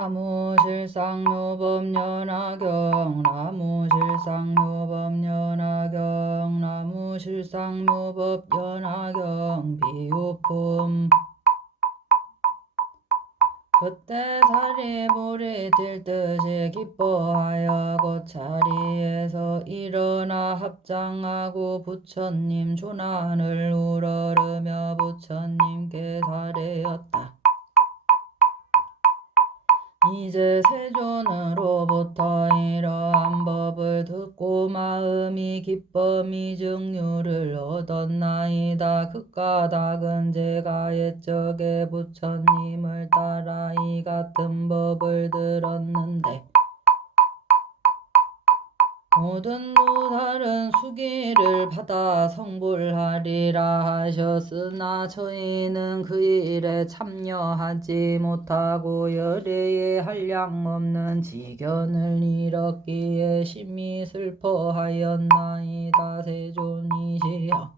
나무실상묘법연화경 나무실상묘법연화경 나무실상묘법연화경 비유품 그때 사리불이 뛸 듯이 기뻐하여 겉자리에서 일어나 합장하고 부처님 조난을 우러르며 부처님께 사례였다. 이제 세존으로부터 이러한 법을 듣고 마음이 기뻐 미증류를 얻었나이다. 그 까닭은 제가 옛적에 부처님을 따라 이 같은 법을 들었는데 모든 무달은 수기를 받아 성불하리라 하셨으나 저희는 그 일에 참여하지 못하고 열애에 한량없는 지견을 잃었기에 심히 슬퍼하였나이다. 세존이시여,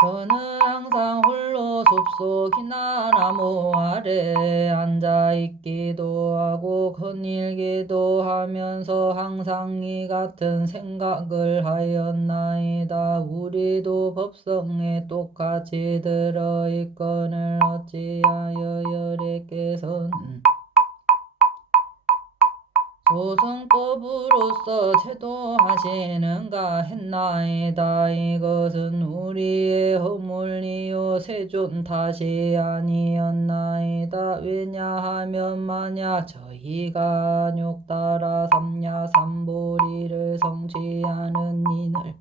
저는 항상 홀로 숲속이나 나무 아래 앉아있기도 하고 거닐기도 하면서 항상 이 같은 생각을 하였나이다. 우리도 법성에 똑같이 들어있거늘 어찌하여 열애께서는 소승법으로서 제도하시는가 했나이다. 이것은 우리의 허물이요 세존 탓이 아니었나이다. 왜냐하면 만약 저희가 욕따라 삼야삼보리를 성취하는 이를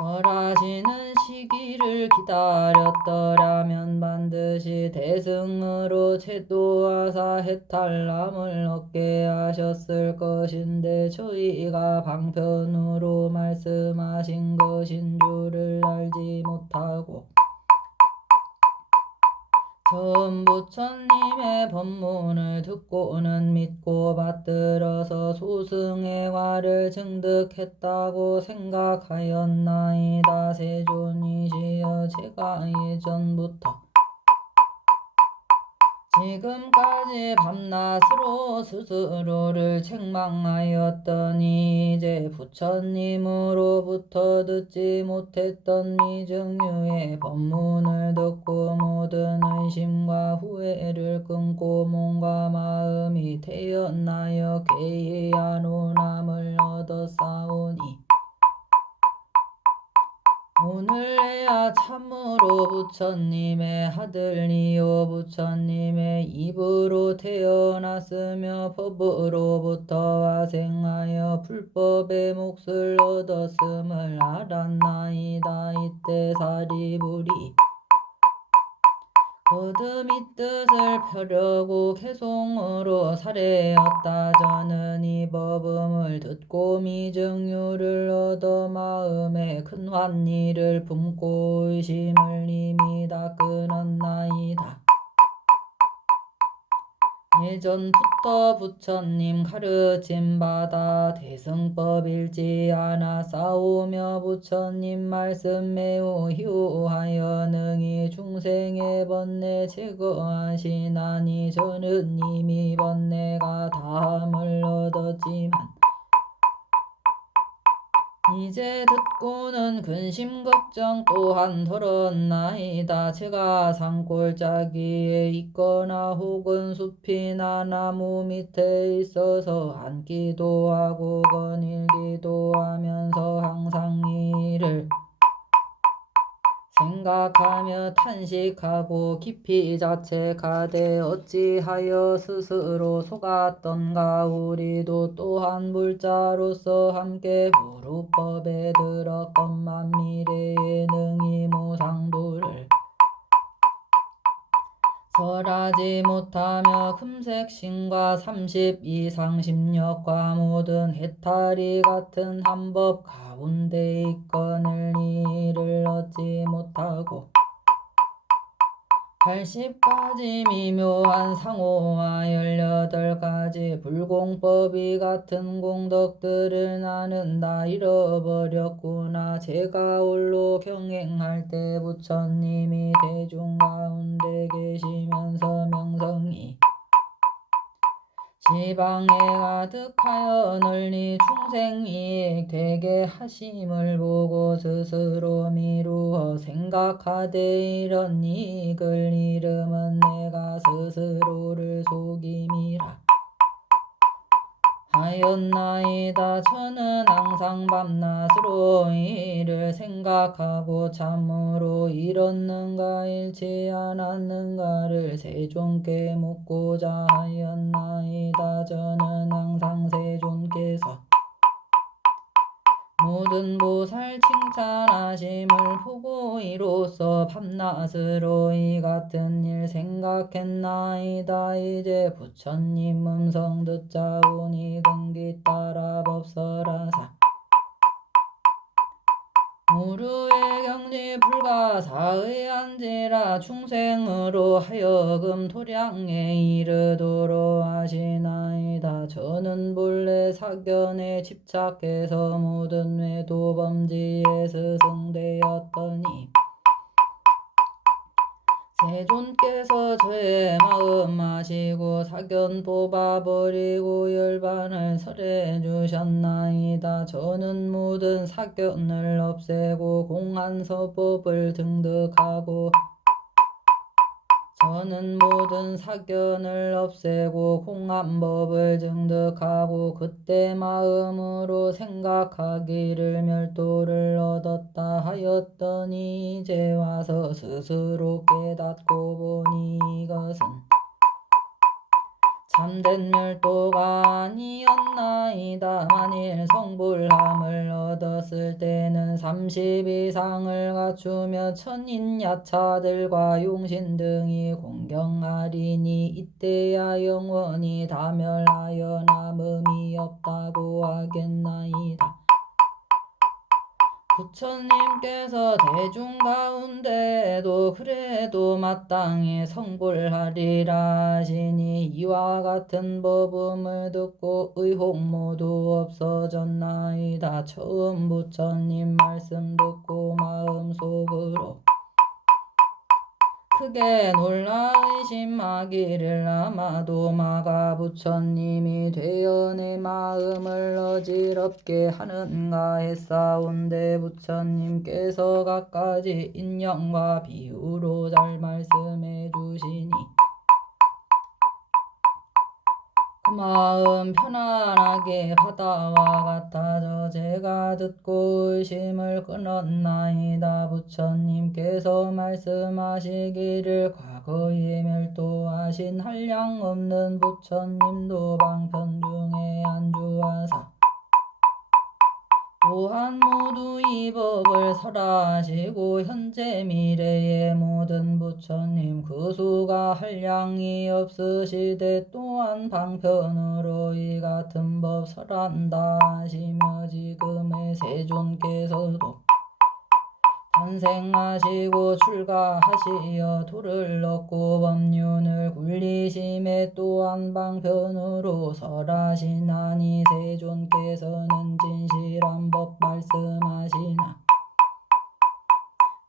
설하시는 시기를 기다렸더라면 반드시 대승으로 제도하사 해탈남을 얻게 하셨을 것인데 저희가 방편으로 말씀하신 것인 줄을 알지 못하고 전 부처님의 법문을 듣고는 믿고 받들어서 소승의 화를 증득했다고 생각하였나이다. 세존이시여, 제가 예전부터 지금까지 밤낮으로 스스로를 책망하였더니 이제 부처님으로부터 듣지 못했던 미증유의 법문을 듣고 모든 의심과 후회를 끊고 몸과 마음이 태어나여 괴이한 오남을 얻었사오니 오늘에야 참으로 부처님의 아들이요 부처님의 입으로 태어났으며 법으로부터 화생하여 불법의 몫을 얻었음을 알았나이다. 이때 사리불이 거듭 이 뜻을 펴려고 개송으로 사례였다. 저는 이 법음을 듣고 미증유를 얻어 마음에 큰 환희를 품고 의심을 이미 다 끊었나이다. 예전부터 부처님 가르침 받아 대승법 잃지 않아 싸우며 부처님 말씀 매우 희우하여 능히 중생의 번뇌 제거하시나니 저는 이미 번뇌가 다함을 얻었지만 이제 듣고는 근심 걱정 또한 덜었나이다. 제가 산골짜기에 있거나 혹은 숲이나 나무 밑에 있어서 앉기도 하고 거닐기도 하면서 항상 이 일을 생각하며 탄식하고 깊이 자책하되 어찌하여 스스로 속았던가. 우리도 또한 불자로서 함께 부루법에 들었건만 미래에 능히 무상도를 설하지 못하며 금색신과 30 이상 심력과 모든 해탈이 같은 한 법 가운데 있거늘 이 일을 얻지 못하고 80가지 미묘한 상호와 18가지 불공법이 같은 공덕들을 나는 다 잃어버렸구나. 제가 홀로 경행할 때 부처님이 대중 가운데 계시면서 명성이 지방에 가득하여 널리 충생이익 되게 하심을 보고 스스로 미루어 생각하되 이런 이익을 잃음은 내가 스스로를 속임이라 하였나이다. 저는 항상 밤낮으로 이를 생각하고 참으로 잃었는가 잃지 않았는가를 세존께 묻고자 하였나이다. 저는 항상 세존께서 모든 보살 칭찬하심을 보고 이로써 밤낮으로 이 같은 일 생각했나이다. 이제 부처님 음성 듣자오니 근기 따라 법설하사 무르의 경지 불가사의 한지라 충생으로 하여금 도량에 이르도록 하시나이다. 저는 본래 사견에 집착해서 모든 외도 범지에 스승되었더니 세존께서 저의 마음 아시고 사견 뽑아버리고 열반을 설해 주셨나이다. 저는 모든 사견을 없애고 공안서법을 증득하고 저는 모든 사견을 없애고 공안법을 증득하고 그때 마음으로 생각하기를 멸도를 얻었다 하였더니 이제 와서 스스로 깨닫고 보니 이것은 참된 멸도가 아니었나이다. 만일 성불함을 얻었을 때는 30 이상을 갖추며 천인야차들과 용신 등이 공경하리니 이때야 영원히 다멸하여 남음이 없다고 하겠나이다. 부처님께서 대중 가운데에도 그래도 마땅히 성불하리라 하시니 이와 같은 법음을 듣고 의혹 모두 없어졌나이다. 처음 부처님 말씀 듣고 마음속으로 크게 놀라 의심하기를 아마도 마가 부처님이 되어 내 마음을 어지럽게 하는가 했사온데 부처님께서 갖가지 인연과 비유로 잘 말씀해 주시니 그 마음 편안하게 바다와 같아져 제가 듣고 의심을 끊었나이다. 부처님께서 말씀하시기를 과거에 멸도하신 한량없는 부처님도 방편 중에 안주하사 또한 모두 이 법을 설하시고 현재 미래의 모든 부처님 그 수가 한량이 없으시되 또한 방편으로 이 같은 법 설한다 하시며 지금의 세존께서도 탄생하시고 출가하시어 도를 얻고 법륜을 굴리심에 또한 방편으로 설하시나니 세존께서는 진실한 법 말씀하시나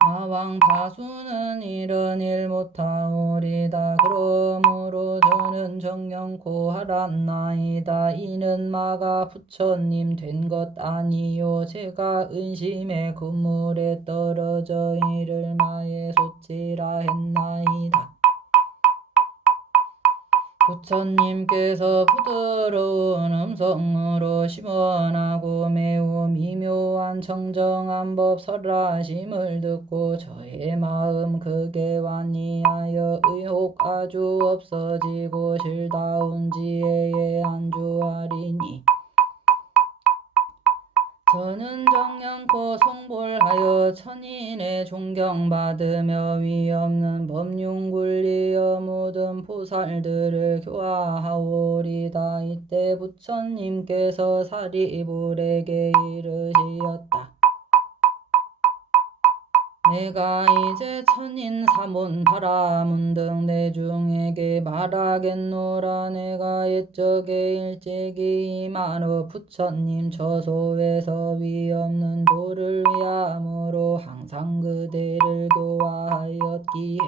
마왕 다수는 이런 일 못하오리다. 그러므로 저는 정령코 하란나이다. 이는 마가 부처님 된 것 아니요 제가 은심의 그물에 떨어져 이를 마에 솟지라 했나이다. 부처님께서 부드러운 음성으로 시원하고 매우 미묘한 정정한 법 설하심을 듣고 저의 마음 크게 완이하여 의혹 아주 없어지고 실다운 지혜에 안주하리니 저는 정령코 성불하여 천인의 존경받으며 위없는 법륜굴리어 모든 보살들을 교화하오리다. 이때 부처님께서 사리불에게 이르시었다. 내가 이제 천인 사문 바라문 등 내중에게 말하겠노라. 내가 옛적에 일찍이 이만호 부처님 처소에서 위없는 도를 위함으로 항상 그대를 교화하였기에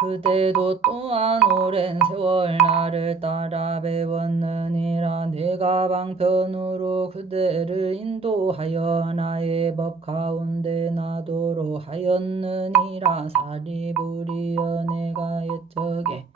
그대도 또한 오랜 세월 나를 따라 배웠느니라. 내가 방편으로 그대를 인도하여 나의 법 가운데 나도록 하였느니라. 사리부리여 내가 옛적에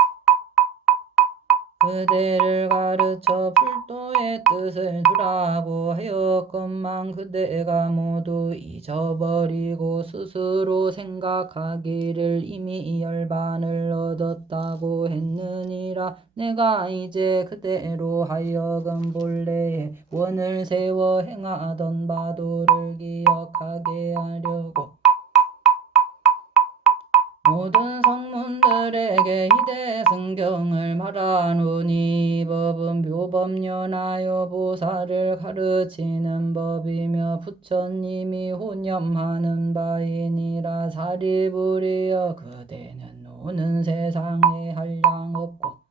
그대를 가르쳐 불도의 뜻을 두라고 하였건만 그대가 모두 잊어버리고 스스로 생각하기를 이미 열반을 얻었다고 했느니라. 내가 이제 그대로 하여금 본래의 원을 세워 행하던 바도를 기억하게 하려고 모든 성문들에게 희대승경을 말하노니 이 법은 묘법연하여 보살을 가르치는 법이며 부처님이 혼념하는 바이니라. 사리부리여 그대는 노는 세상에 한량없고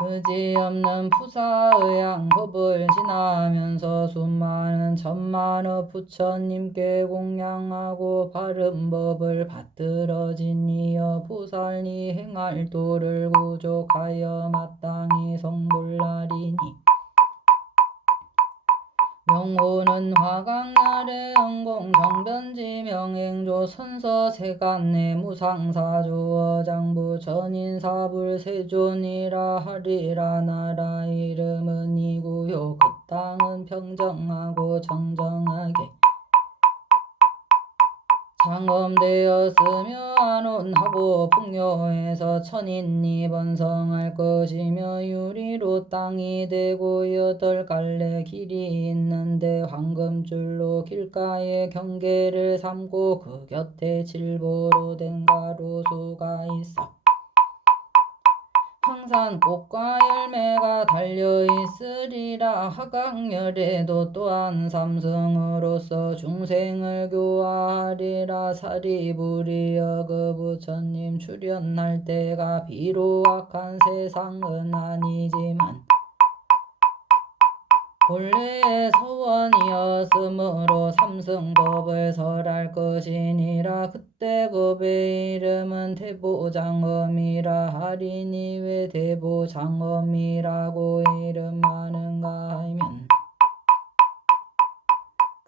그지없는 푸사의양법을 지나면서 수많은 천만억 부처님께 공양하고 바른 법을 받들어지니여 보살이 행할 도를 구족하여 마땅히 성불하리니 명호는 화강열의 영공 정변지 명행조 선서 세간내 무상사주 어장부 전인사불 세존이라 하리라. 나라 이름은 이구요 그 땅은 평정하고 정정하게 장엄되었으며 안온하고 풍요해서 천인이 번성할 것이며 유리로 땅이 되고 8갈래 길이 있는데 황금줄로 길가에 경계를 삼고 그 곁에 질보로 된 가로수가 있어 항상 꽃과 열매가 달려있으리라. 화강열에도 또한 삼승으로서 중생을 교화하리라. 사리부리여 그 부처님 출현할 때가 비록 악한 세상은 아니지만 본래의 서원이었으므로 삼승법을 설할 것이니라. 그때 법의 이름은 대보장엄이라 하리니 왜 대보장엄이라고 이름하는가 하면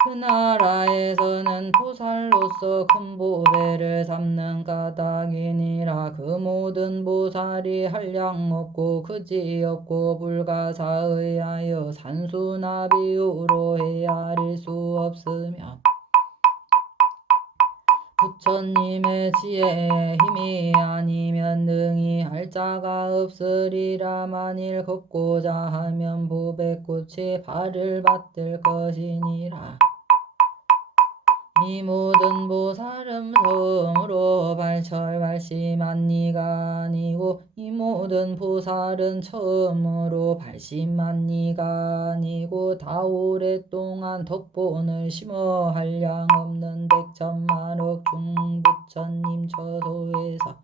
그 나라에서는 보살로서 큰 보배를 삼는 까닭이니라. 그 모든 보살이 한량없고 그지없고 불가사의하여 산수나 비유로 헤아릴 수 없으며 부처님의 지혜의 힘이 아니면 능히 할 자가 없으리라. 만일 걷고자 하면 보배꽃이 발을 받들 것이니라. 이 모든 보살은 처음으로 발철발심한 니가 아니고 이 모든 보살은 처음으로 발심한 니가 아니고 다 오랫동안 덕본을 심어 한량없는 백천만억 중부처님 처소에서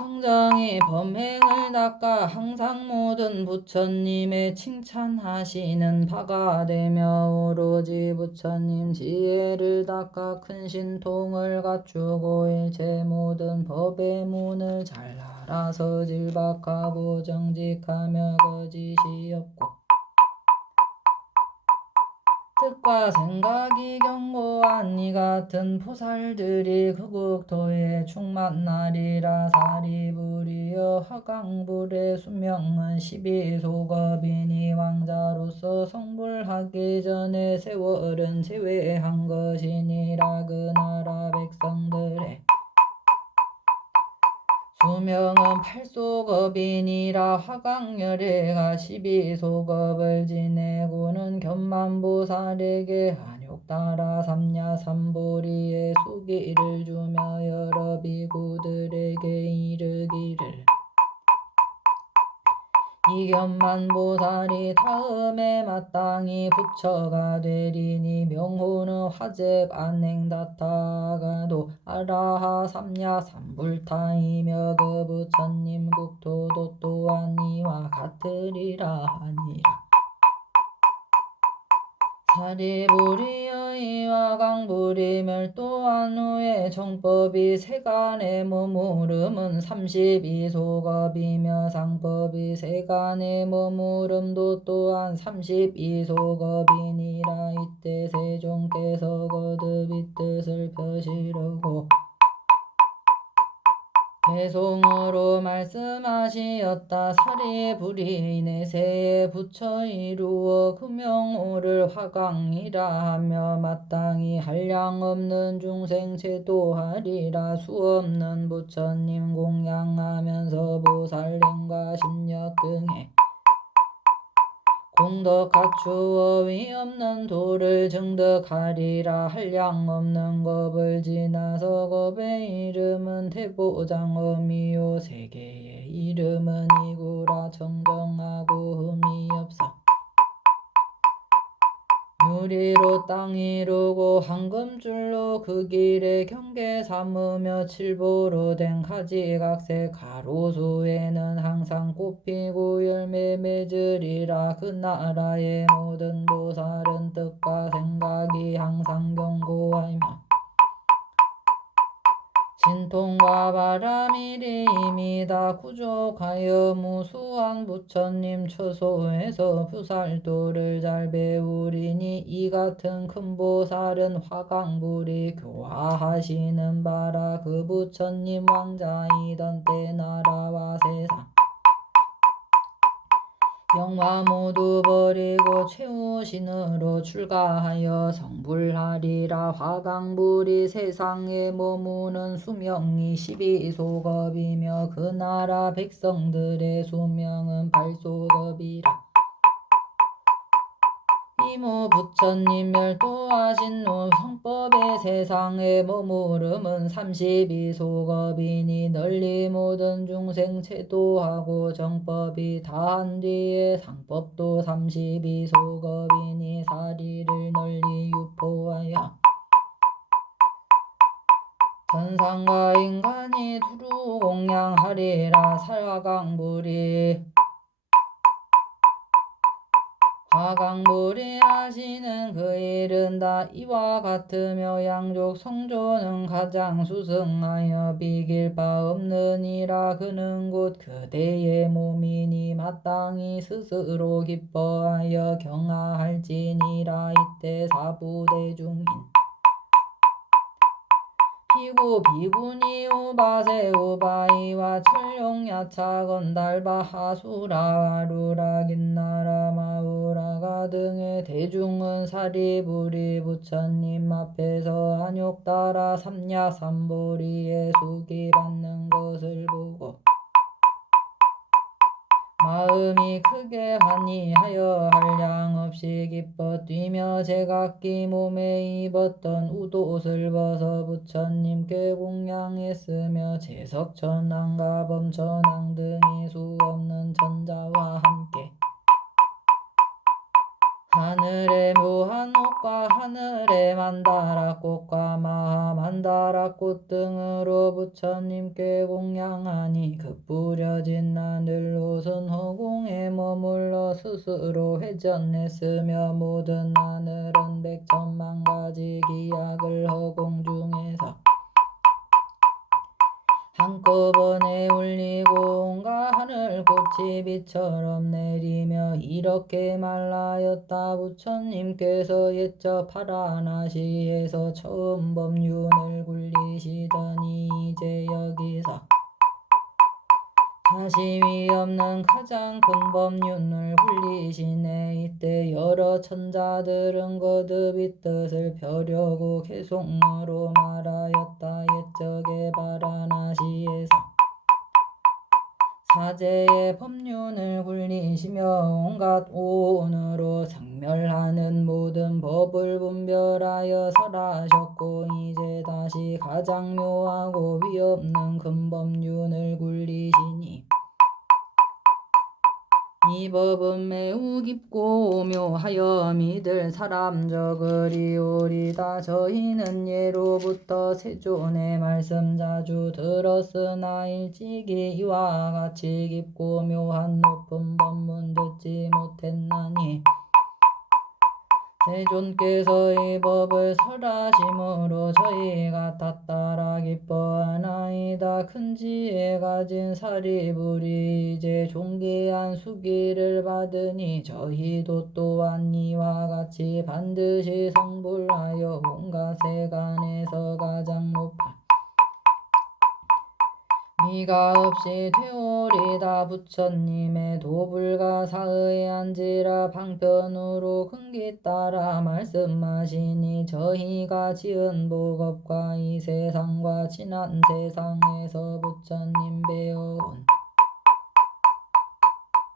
성정이 범행을 닦아 항상 모든 부처님의 칭찬하시는 바가 되며 오로지 부처님 지혜를 닦아 큰 신통을 갖추고 일체 모든 법의 문을 잘 알아서 질박하고 정직하며 거짓이 없고 뜻과 생각이 견고한 이 같은 보살들이 그 국토에 충만하리라. 사리부리여 화강불의 수명은 12소겁이니 왕자로서 성불하기 전에 세월은 제외한 것이니라. 그 나라 백성들의 수명은 8소겁이니라. 화강열애가 12소겁을 지내고는 견만보살에게 한욕 따라 삼야삼보리의 수기를 주며 여러 비구들에게 이르기를 이견만보살이 다음에 마땅히 부처가 되리니 명호는 화즉 안행다타가도 아라하 삼야 삼불타이며 그 부처님 국토도 또한 이와 같으리라 하니라. 사리부리의 강불이 멸도한 후에 정법이 세간에 머무름은 32소겁이며 상법이 세간에 머무름도 또한 32소겁이니라. 이때 세종께서 거듭 이 뜻을 펴시려고 배송으로 말씀하시었다. 사리부리 내세에 부처 이루어 금영호를 화강이라 하며 마땅히 한량없는 중생 제도하리라. 수없는 부처님 공양하면서 보살님과 심력 등에 공덕 갖추어 위없는 도를 증득하리라. 한량없는 겁을 지나서 겁의 이름은 대보장엄이요 세계의 이름은 이구라. 청정하고 흠이 없어 유리로 땅 이루고 황금줄로 그 길에 경계 삼으며 칠보로 된 가지각색 가로수에는 항상 꽃피고 열매 맺으리라. 그 나라의 모든 보살은 뜻과 생각이 항상 견고하며 신통과 바람이리입니다. 구족하여 무수한 부처님 처소에서 부살도를 잘 배우리니 이 같은 큰 보살은 화강불이 교화하시는 바라. 그 부처님 왕자이던 때 나라와 세상 영화 모두 버리고 최우신으로 출가하여 성불하리라. 화강불이 세상에 머무는 수명이 12소겁이며 그 나라 백성들의 수명은 8소겁이라. 이모 부처님 멸도하신 후 성법의 세상에 머무름은 32소겁이니 널리 모든 중생 체도하고 정법이 다한 뒤에 상법도 32소겁이니 사리를 널리 유포하여 천상과 인간이 두루 공양하리라. 화강불이 화강불이 하시는 그 일은 다 이와 같으며 양족 성조는 가장 수승하여 비길 바 없느니라. 그는 곧 그대의 몸이니 마땅히 스스로 기뻐하여 경하할지니라. 이때 사부대중인 비구 비구니 우바세 우바이와 철룡야차 건달바 하수라 아루라 긴나라 마우라가 등의 대중은 사리부리 부처님 앞에서 안욕따라 삼야삼보리에 수기 받는 것을 보고 마음이 크게 환희하여 한량없이 기뻐 뛰며 제각기 몸에 입었던 웃옷을 벗어 부처님께 공양했으며 제석천왕과 범천왕 등이 수없는 천자와 함께 하늘의 묘한 옷과 하늘의 만다라꽃과 마하만다라꽃 등으로 부처님께 공양하니 그 뿌려진 나늘 옷은 허공에 머물러 스스로 회전했으며 모든 나늘은 100천만 가지 기약을 허공 중에서 한꺼번에 울리고 온갖 하늘꽃이 비처럼 내리며 이렇게 말하였다. 부처님께서 옛저 파라나시에서 처음 법륜을 굴리시더니 이제 여기서 다시 위없는 가장 큰 법륜을 굴리시네. 이때 여러 천자들은 거듭 이 뜻을 펴려고 개송으로 말하였다. 옛적에 바라나시에서 사제의 법륜을 굴리시며 온갖 오온으로 상멸하는 모든 법을 분별하여 설하셨고 이제 다시 가장 묘하고 위없는 큰 법륜을 굴리시니 이 법은 매우 깊고 묘하여 믿을 사람 적으리오리다. 저희는 예로부터 세존의 말씀 자주 들었으나 일찍이 이와 같이 깊고 묘한 높은 법문 듣지 못했나니 세존께서 이 법을 설하심으로 저희가 탓따라 기뻐하나이다. 큰 지혜 가진 사리불이 이제 존귀한 수기를 받으니 저희도 또한 이와 같이 반드시 성불하여 온갖 세간에서 가장 높아 미가 없이 되오리다. 부처님의 도불가 사의에 앉으라. 방편으로 근기 따라 말씀하시니 저희가 지은 복업과 이 세상과 지난 세상에서 부처님 배워온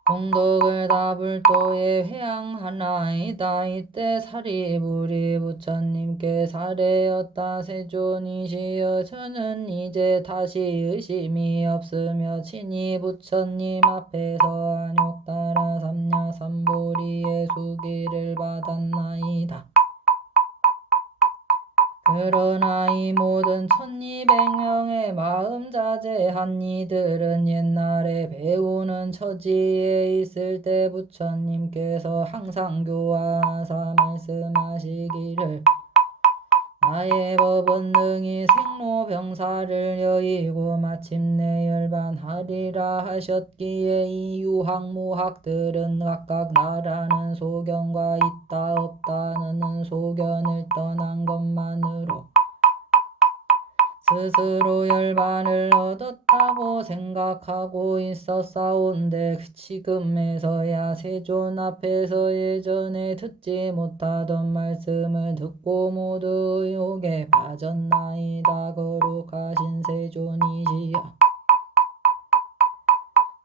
공덕을 다 불도에 회양하나이다. 이때 사리불이 부처님께 사례였다. 세존이시여, 저는 이제 다시 의심이 없으며 친히 부처님 앞에서 안욕 따라 삼야삼보리의 수기를 받았나이다. 그러나 이 모든 1200명의 마음 자제한 이들은 옛날에 배우는 처지에 있을 때 부처님께서 항상 교화하사 말씀하시기를 나의 법은 능히 생로병사를 여의고 마침내 열반하리라 하셨기에 이 유학무학들은 각각 나라는 소견과 있다 없다는 소견을 떠난 것만으로 스스로 열반을 얻었다고 생각하고 있었사온데 지금에서야 세존 앞에서 예전에 듣지 못하던 말씀을 듣고 모두 의혹에 빠졌나이다. 거룩하신 세존이시여,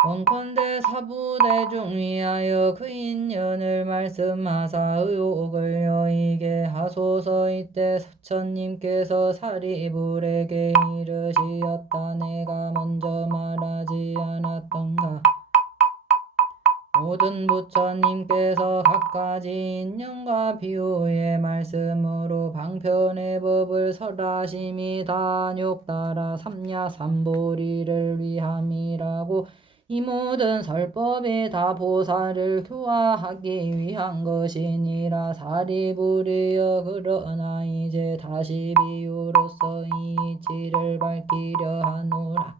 원컨대 사부대중 위하여 그 인연을 말씀하사 의혹을 여의게 하소서. 이때 부처님께서 사리불에게 이르시었다. 내가 먼저 말하지 않았던가. 모든 부처님께서 각가지 인연과 비유의 말씀으로 방편의 법을 설하심이 단욕 따라 삼야삼보리를 위함이라고. 이 모든 설법이 다 보살을 교화하기 위한 것이니라. 사리불이여, 그러나 이제 다시 비유로서 이 이치를 밝히려 하노라.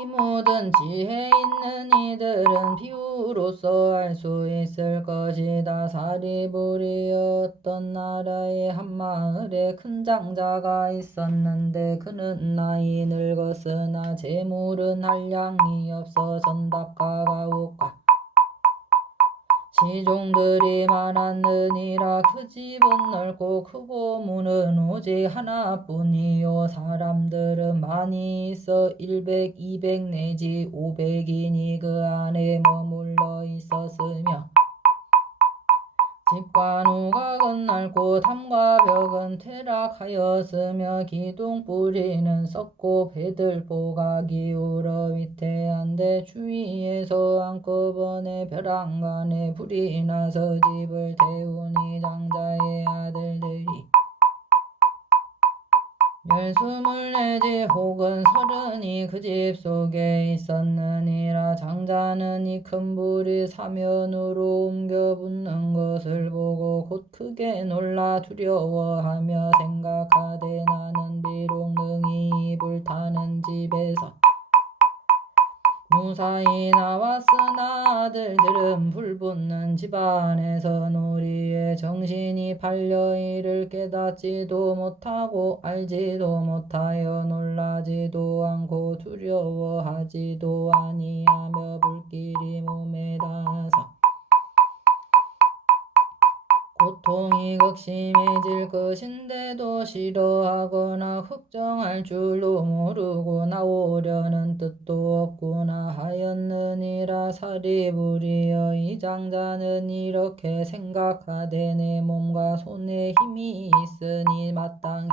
이 모든 지혜 있는 이들은 비유로서 알 수 있을 것이다. 사리불이여, 어떤 나라의 한 마을에 큰 장자가 있었는데 그는 나이 늙었으나 재물은 한량이 없어 전답과 가옥과 시종들이 많았느니라. 그 집은 넓고 크고 문은 오직 하나뿐이요 사람들은 많이 있어 100, 200 내지 500인이 그 안에 머물러 있었으며 집과 누각은 넓고 담과 벽은 퇴락하였으며 기둥 뿌리는 썩고 배들보가 기울어 위태한데 주위에서 한꺼번에 벼랑간에 불이 나서 집을 태우니 장자의 아들들이 10, 내지 혹은 30이 그 집 속에 있었느니라. 장자는 이 큰 불이 사면으로 옮겨 붙는 것을 보고 곧 크게 놀라 두려워하며 생각하되 나는 비록 능히 이 불타는 집에서 무사히 나왔으나 아들들은 불붙는 집안에서 놀이에 정신이 팔려 이를 깨닫지도 못하고 알지도 못하여 놀라지도 않고 두려워하지도 아니하며 불길이 몸에 닿아서 고통이 극심해질 것인데도 싫어하거나 걱정할 줄도 모르고 나오려는 뜻도 없구나 하였느니라. 사리불이여, 이 장자는 이렇게 생각하되 내 몸과 손에 힘이 있으니 마땅히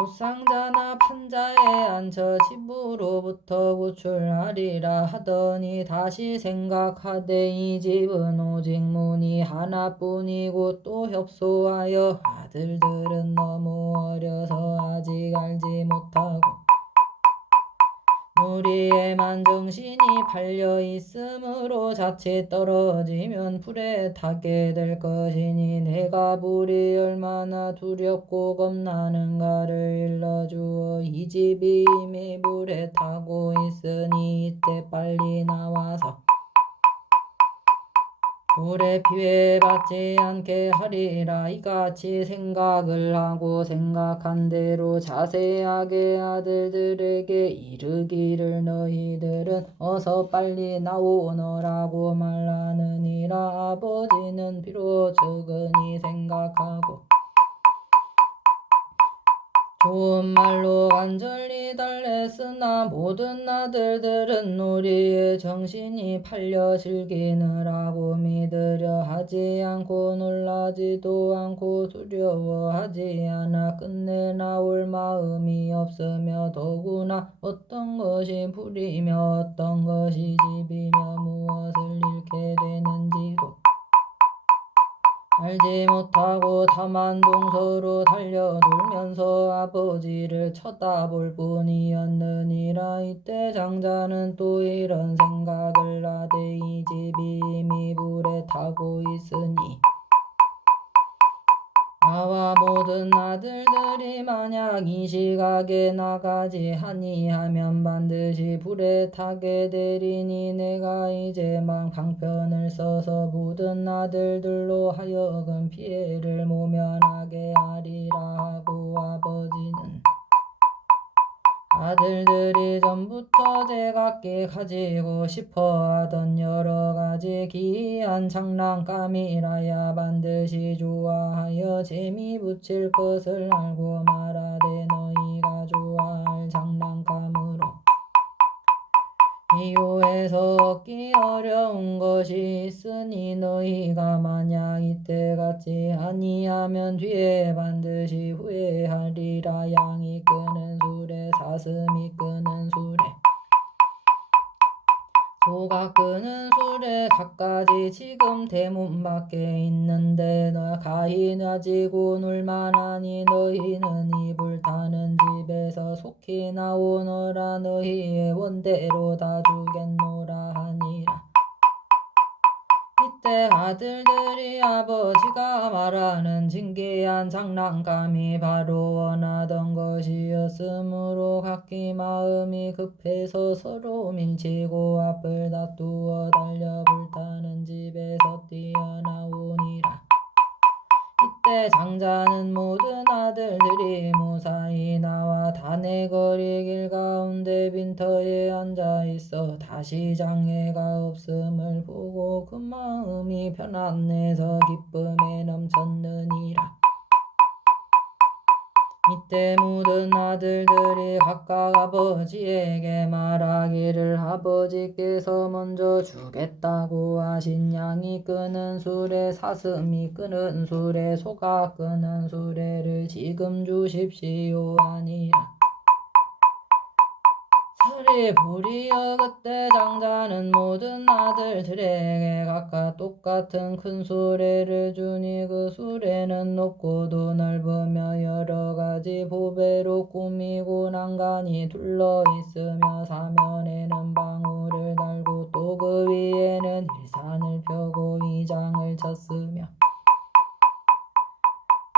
옷상자나 판자에 앉혀 집으로부터 구출하리라 하더니 다시 생각하되 이 집은 오직 문이 하나뿐이고 또 협소하여 아들들은 너무 어려서 아직 알지 못하고 무리에만 정신이 팔려 있으므로 자칫 떨어지면 불에 타게 될 것이니 내가 불이 얼마나 두렵고 겁나는가를 일러주어 이 집이 이미 불에 타고 있으니 이때 빨리 나와서 불에 피해받지 않게 하리라. 이같이 생각을 하고 생각한 대로 자세하게 아들들에게 이르기를 너희들은 어서 빨리 나오너라고 말하느니라. 아버지는 비록 적으니 생각하고 좋은 말로 간절히 달랬으나 모든 아들들은 우리의 정신이 팔려 즐기느라고 믿으려 하지 않고 놀라지도 않고 두려워하지 않아 끝내 나올 마음이 없으며 더구나 어떤 것이 불이며 어떤 것이 집이며 무엇을 잃게 되는지도 알지 못하고 다만 동서로 달려들면서 아버지를 쳐다볼 뿐이었느니라. 이때 장자는 또 이런 생각을 하되 이 집이 이미 불에 타고 있으니 나와 모든 아들들이 만약 이 시각에 나가지 아니하면 반드시 불에 타게 되리니 내가 이제 막 방편을 써서 모든 아들들로 하여금 피해를 모면하게 하리라 하고 아버지는 아들들이 전부터 제각기 가지고 싶어하던 여러가지 기이한 장난감이라야 반드시 좋아하여 재미 붙일 것을 알고 말하되 너희가 좋아할 장난감으로 비유해서 얻기 어려운 것이 있으니 너희가 만약 이때 같지 아니하면 뒤에 반드시 후회하리라. 양이 끄는 술에 사슴이 끄는 술에 소가 끄는 술에 갖가지 지금 대문 밖에 있는데 너 가히 놔지고 놀만하니 너희는 이 불타는 집에서 속히 나오너라. 너희의 원대로 다 주겠노라 하니라. 이때 아들들이 아버지가 말하는 진귀한 장난감이 바로 원하던 것이었으므로 각기 마음이 급해서 서로 밀치고 앞을 다투어 달려 불타는 집에서 뛰어나오니라. 이때 장자는 모든 아들들이 무사히 나와 다네거리 길 가운데 빈터에 앉아있어 다시 장애가 없음을 보고 그 마음이 편안해서 기쁨에 넘쳤느니라. 이때 모든 아들들이 각각 아버지에게 말하기를 아버지께서 먼저 주겠다고 하신 양이 끄는 수레 사슴이 끄는 수레 소가 끄는 수레를 지금 주십시오 하니라. 설이 불이여 그때 장자는 모든 아들들에게 각각 똑같은 큰 수레를 주니 그 수레는 높고도 넓으며 여러가지 보배로 꾸미고 난간이 둘러 있으며 사면에는 방울을 달고 또 그 위에는 일산을 펴고 위장을 쳤으며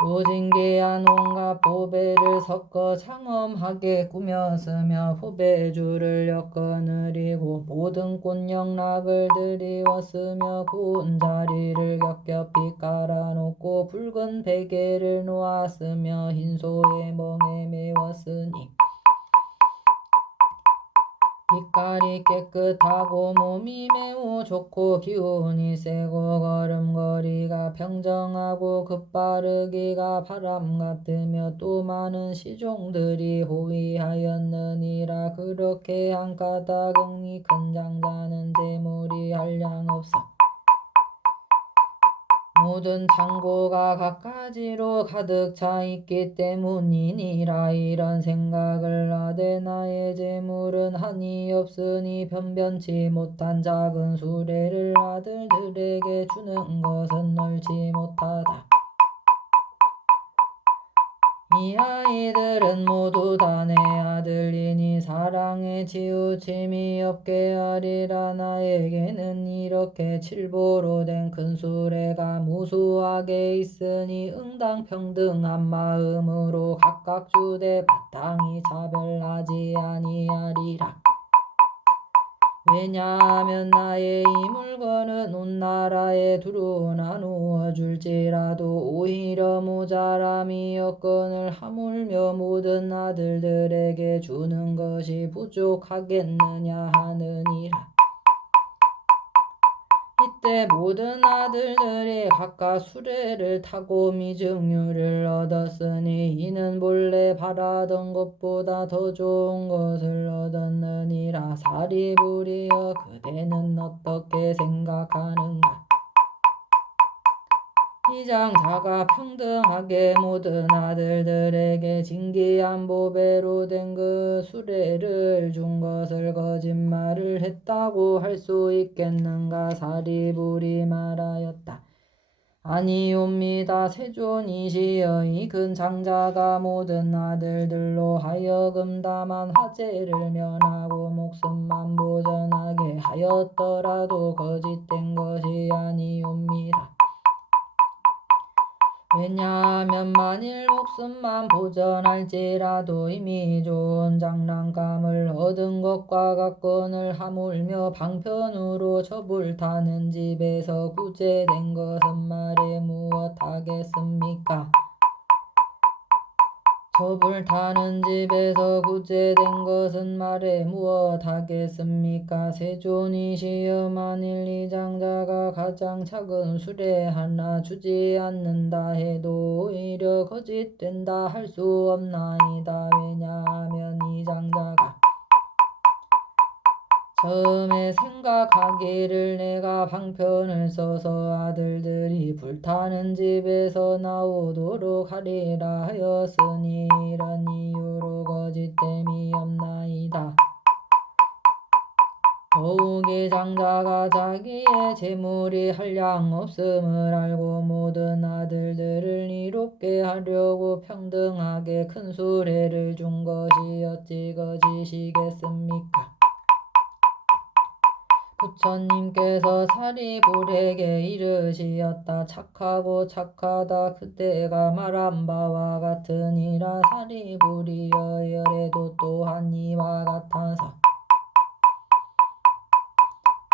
또 진귀한 온갖 보배를 섞어 장엄하게 꾸몄으며 보배줄을 엮어느리고 모든 꽃영락을 드리웠으며 고운 자리를 겹겹이 깔아놓고 붉은 베개를 놓았으며 흰소의 멍에 메웠으니 빛깔이 깨끗하고 몸이 매우 좋고 기운이 세고 걸음걸이가 평정하고 급바르기가 바람 같으며 또 많은 시종들이 호위하였느니라. 그렇게 한 까닭이 큰 장자는 재물이 한량없어 모든 창고가 갖가지로 가득 차 있기 때문이니라. 이런 생각을 하되 나의 재물은 한이 없으니 변변치 못한 작은 수레를 아들들에게 주는 것은 옳지 못하다. 이 아이들은 모두 다 내 아들이니 사랑에 치우침이 없게 하리라. 나에게는 이렇게 칠보로 된 큰 수레가 무수하게 있으니 응당 평등한 마음으로 각각 주되 마땅히 차별하지 아니하리라. 왜냐하면 나의 이 물건은 온 나라에 두루 나누어 줄지라도 오히려 모자람이 여건을 하물며 모든 아들들에게 주는 것이 부족하겠느냐 하느니라. 이때 모든 아들들이 각각 수레를 타고 미증유를 얻었으니 이는 본래 바라던 것보다 더 좋은 것을 얻었느니라. 사리부리여, 그대는 어떻게 생각하는가? 이 장자가 평등하게 모든 아들들에게 진기한 보배로 된 그 수레를 준 것을 거짓말을 했다고 할 수 있겠는가? 사리부리 말하였다. 아니옵니다. 세존이시여, 이 큰 장자가 모든 아들들로 하여금 다만 화재를 면하고 목숨만 보전하게 하였더라도 거짓된 것이 아니옵니다. 왜냐하면 만일 목숨만 보전할지라도 이미 좋은 장난감을 얻은 것과 같거늘 하물며 방편으로 첩을 타는 집에서 구제된 것은 말에 무엇하겠습니까? 첩을 타는 집에서 구제된 것은 말에 무엇하겠습니까? 세존이시여, 만일 이 장자가 가장 작은 수레 하나 주지 않는다 해도 오히려 거짓된다 할 수 없나이다. 왜냐하면 이 장자가 처음에 생각하기를 내가 방편을 써서 아들들이 불타는 집에서 나오도록 하리라 하였으니 이런 이유로 거짓됨이 없나이다. 더욱이 장자가 자기의 재물이 한량 없음을 알고 모든 아들들을 이롭게 하려고 평등하게 큰 수레를 준 것이 어찌 거짓이겠습니까? 부처님께서 사리불에게 이르시었다. 착하고 착하다. 그때가 말한 바와 같으니라. 사리불이여, 열애도 또한 이와 같아서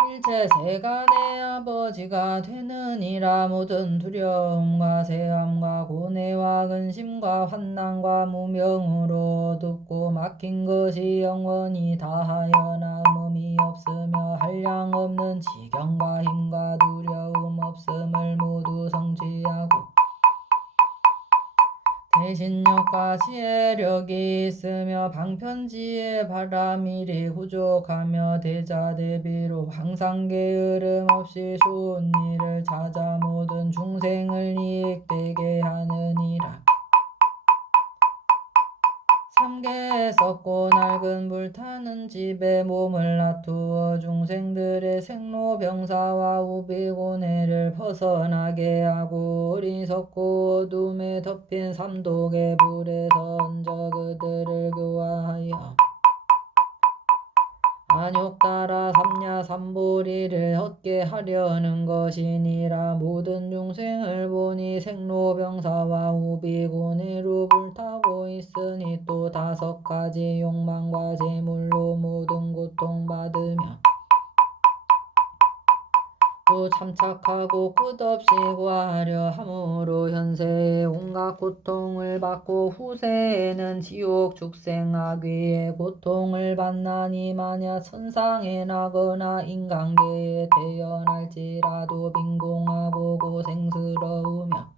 일체 세가 내 아버지가 되느니라. 모든 두려움과 세함과 고뇌와 근심과 환난과 무명으로 어둡고 막힌 것이 영원히 다하여 남음이 없으며 한량 없는 지경과 힘과 두려움 없음을 모두 성취하고 대신력과 지혜력이 있으며 방편지혜 바람일이 부족하며 대자대비로 항상 게으름 없이 좋은 일을 찾아 모든 중생을 이익되게 하느니라. 삼계에 썩고 낡은 불타는 집에 몸을 놔두어 중생들의 생로병사와 우비고뇌를 벗어나게 하고 어리석고 어둠에 덮인 삼독의 불에서 얹어 그들을 교화하여 안욕따라 삼야삼보리를 얻게 하려는 것이니라. 모든 중생을 보니 생로병사와 우비고뇌로 불타고 있으니 또 5가지 욕망과 재물로 모든 고통받으며 또 참착하고 끝없이 구하려 함으로 현세에 온갖 고통을 받고 후세에는 지옥 축생 악귀의 고통을 받나니 만약 천상에 나거나 인간계에 태어날지라도 빈궁하고 고생스러우며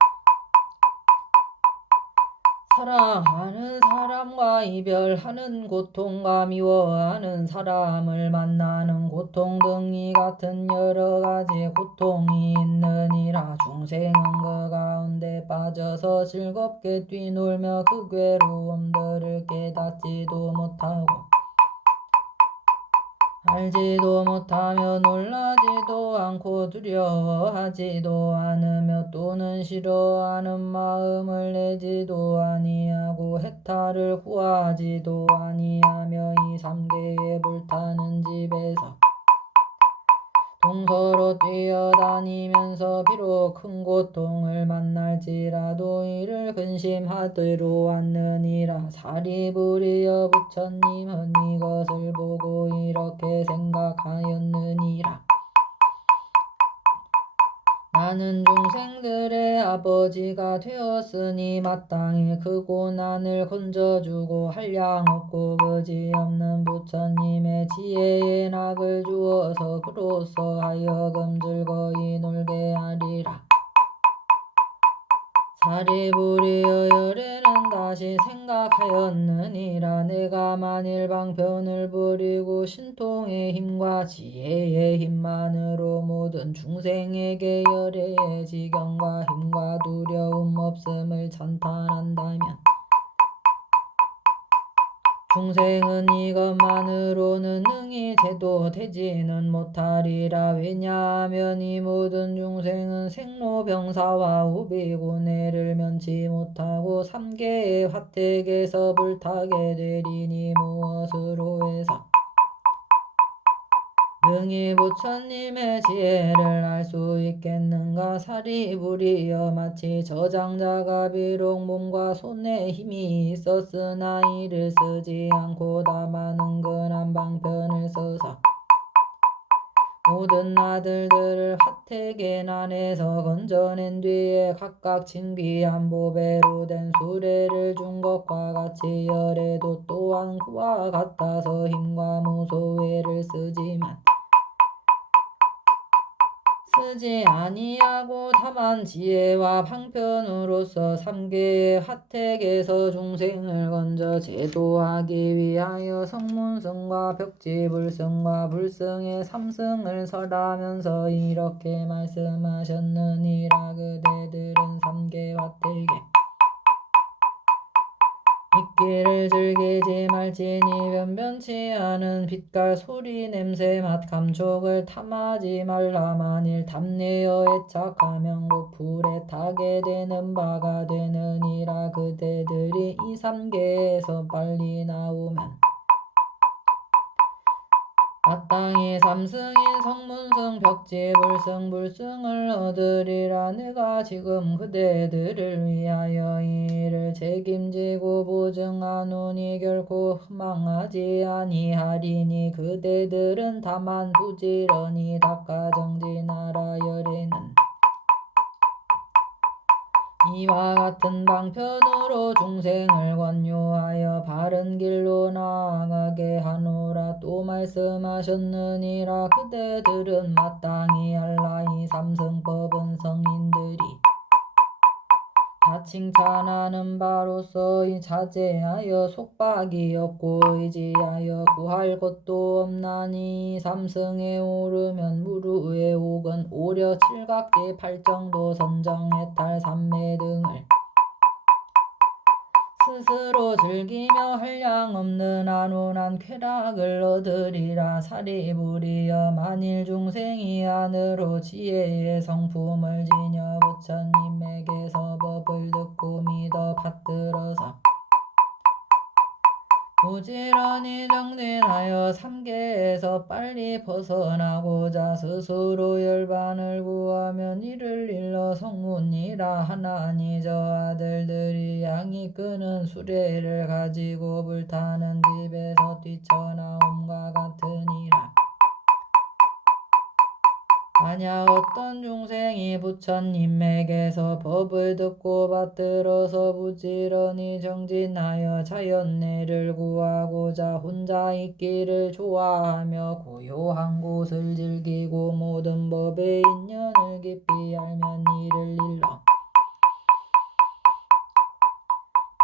사랑하는 사람과 이별하는 고통과 미워하는 사람을 만나는 고통 등이 같은 여러 가지 고통이 있느니라. 중생은 그 가운데 빠져서 즐겁게 뛰놀며 그 괴로움들을 깨닫지도 못하고 알지도 못하며 놀라지도 않고 두려워하지도 않으며 또는 싫어하는 마음을 내지도 아니하고 해탈을 구하지도 아니하며 이 삼계에 불타는 집에서 동서로 뛰어다니면서 비록 큰 고통을 만날지라도 이를 근심하되로 왔느니라. 사리부리여 부처님은 이것을 보고 이렇게 생각하였느니라. 나는 중생들의 아버지가 되었으니 마땅히 그 고난을 건져주고 한량없고 그지없는 부처님의 지혜의 낙을 주어서 그로써 하여금 즐거이 놀게 하리라. 사리부리여 열애는 다시 생각하였느니라. 내가 만일 방편을 부리고 신통의 힘과 지혜의 힘만으로 모든 중생에게 열애의 지경과 힘과 두려움 없음을 찬탄한다면 중생은 이것만으로는 능히 제도되지는 못하리라. 왜냐하면 이 모든 중생은 생로병사와 우비고뇌를 면치 못하고 삼계의 화택에서 불타게 되리니 무엇으로 해서 능히 부처님의 지혜를 알 수 있겠는가. 사리부리여 마치 저장자가 비록 몸과 손에 힘이 있었으나 이를 쓰지 않고 다만 은근한 방편을 써서 모든 아들들을 화택의 난에서 건져낸 뒤에 각각 진귀한 보배로 된 수레를 준 것과 같이 열애도 또한 그와 같아서 힘과 무소회를 쓰지 아니하고 다만 지혜와 방편으로서 삼계의 화택에서 중생을 건져 제도하기 위하여 성문승과 벽지불승과 불승의 삼승을 설하면서 이렇게 말씀하셨느니라. 그대들은 삼계 화택에 있기를 즐기지 말지니 변변치 않은 빛깔 소리 냄새 맛 감촉을 탐하지 말라. 만일 탐내어 애착하면 곧 불에 타게 되는 바가 되느니라. 그대들이 이 삼계에서 빨리 나오면 마땅히 삼승인 성문승 벽지불승 불승을 얻으리라. 내가 지금 그대들을 위하여 이 일을 책임지고 보증하노니 결코 허망하지 아니하리니 그대들은 다만 부지런히 닦아 정진하라. 열애는 이와 같은 방편으로 중생을 권유하여 바른 길로 나아가게 하노라. 또 말씀하셨느니라. 그대들은 마땅히 알라. 이 삼승법은 성인들이 다 칭찬하는 바로서 이 자제하여 속박이 없고 의지하여 구할 것도 없나니 삼승에 오르면 무루에 옥은 오려 칠각지 팔정도 선정해탈 삼매 등을 스스로 즐기며 한량없는 안온한 쾌락을 얻으리라. 사리부리여 만일 중생이 안으로 지혜의 성품을 지녀 부처님에게서 법을 듣고 믿어 받들어서 부지런히 정진하여 삼계에서 빨리 벗어나고자 스스로 열반을 구하면 이를 일러 성문이라 하나니 저 아들들이 양이 끄는 수레를 가지고 불타는 집에서 뛰쳐나옴과 같으니라. 만약 어떤 중생이 부처님에게서 법을 듣고 받들어서 부지런히 정진하여 자연내를 구하고자 혼자 있기를 좋아하며 고요한 곳을 즐기고 모든 법의 인연을 깊이 알면 이를 일러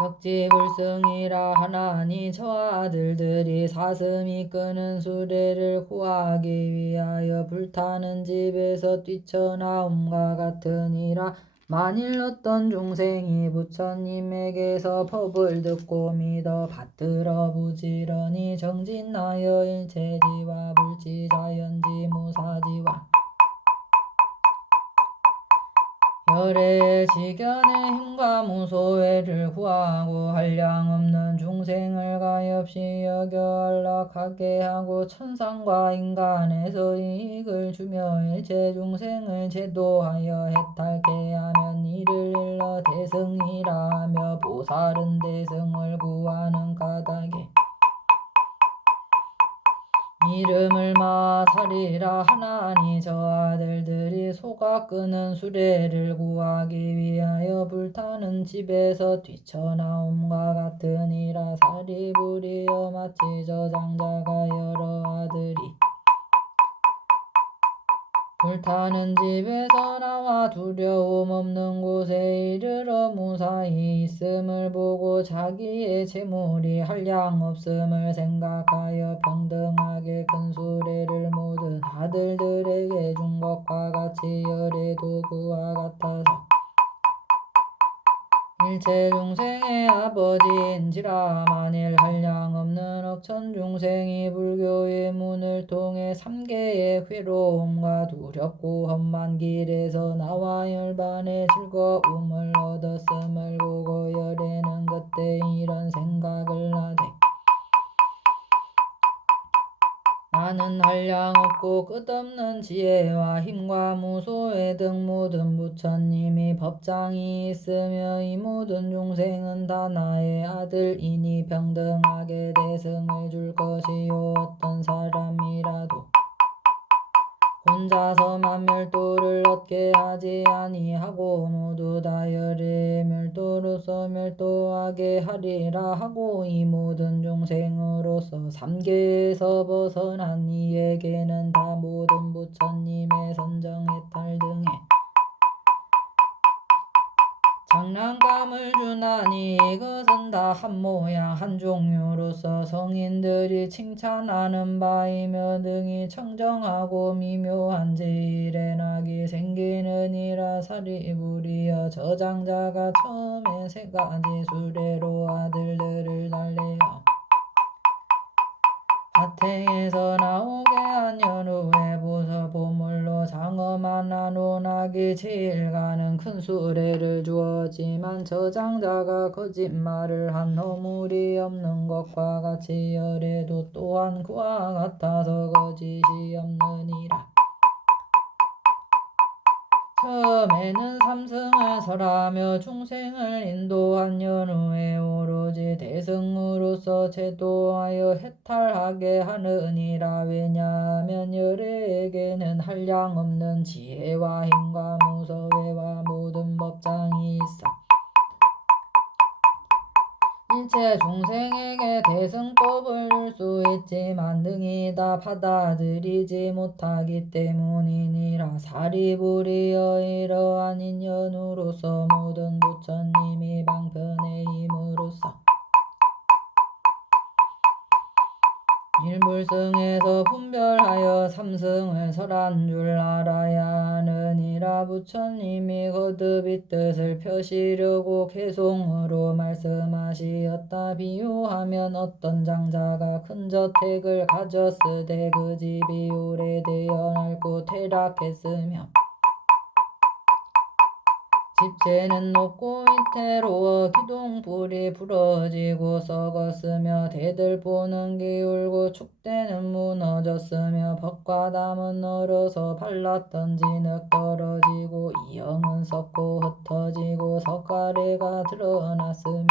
벽지불승이라 하나니 저 아들들이 사슴이 끄는 수레를 구하기 위하여 불타는 집에서 뛰쳐나옴과 같으니라. 만일 어떤 중생이 부처님에게서 법을 듣고 믿어 받들어 부지런히 정진하여 일체지와 불지 자연지 무사지와 열애의 지견의 힘과 무소외를 구하고 한량없는 중생을 가엾이 여겨 안락하게 하고 천상과 인간에서 이익을 주며 일체 중생을 제도하여 해탈케 하면 이를 일러 대승이라 하며 보살은 대승을 구하는 까닭에 이름을 마살이라 하나니 저 아들들이 소가 끄는 수레를 구하기 위하여 불타는 집에서 뛰쳐나옴과 같으니라. 사리부리여 마치 저 장자가 여러 아들이 불타는 집에서 나와 두려움 없는 곳에 이르러 무사히 있음을 보고 자기의 재물이 한량 없음을 생각하여 평등하게 큰 수레를 모든 아들들에게 준 것과 같이 열애도 그와 같아서 일체 중생의 아버지인지라. 만일 한량 없는 억천 중생이 불교의 문을 통해 삼계의 괴로움과 두렵고 험한 길에서 나와 열반의 즐거움을 얻었음을 보고 열애는 그때 이런 생각을 하되 나는 한량없고 끝없는 지혜와 힘과 무소외 등 모든 부처님이 법장이 있으며 이 모든 중생은 다 나의 아들이니 평등하게 대승을 줄 것이요. 어떤 사람이라도 혼자서 만멸도를 얻게 하지 아니하고 모두 다 열애의 멸도로서 멸도하게 하리라 하고 이 모든 중생으로서 삼계에서 벗어난 이에게는 다 모든 부처님의 선정해탈 등의 장난감을 주나니 이것은 다 한 모양 한 종류로서 성인들이 칭찬하는 바이며 등이 청정하고 미묘한 제일의 낙이 생기느니라. 사리부리여 저 장자가 처음에 세 가지 수레로 아들들을 달래어 화태에서 나오게 한 연후에 보서 보물로 장엄한 안온하기 제일 가는 큰 수레를 주었지만 저 장자가 거짓말을 한 허물이 없는 것과 같이 열애도 또한 그와 같아서 거짓이 없느니라. 처음에는 삼승을 설하며 중생을 인도한 연후에 오로지 대승으로서 제도하여 해탈하게 하느니라. 왜냐하면 열애에게는 한량없는 지혜와 힘과 무소외와 모든 법장이 있어 일체 중생에게 대승법을 줄 수 있지만 능히 다 받아들이지 못하기 때문이니라. 사리부리여 이러한 인연으로서 모든 부처님이 방편의 힘으로서 일불승에서 분별하여 삼승을 설한 줄 알아야 하느니라. 부처님이 거듭 이 뜻을 펴시려고 개송으로 말씀하시었다. 비유하면 어떤 장자가 큰 저택을 가졌으되 그 집이 오래되어 낡고 퇴락했으며 집재는 높고 위태로워 기둥불이 부러지고 썩었으며 대들보는 기울고 축대는 무너졌으며 벗과 담은 얼어서 발랐던 진흙 떨어지고 이형은 썩고 흩어지고 석가래가 드러났으며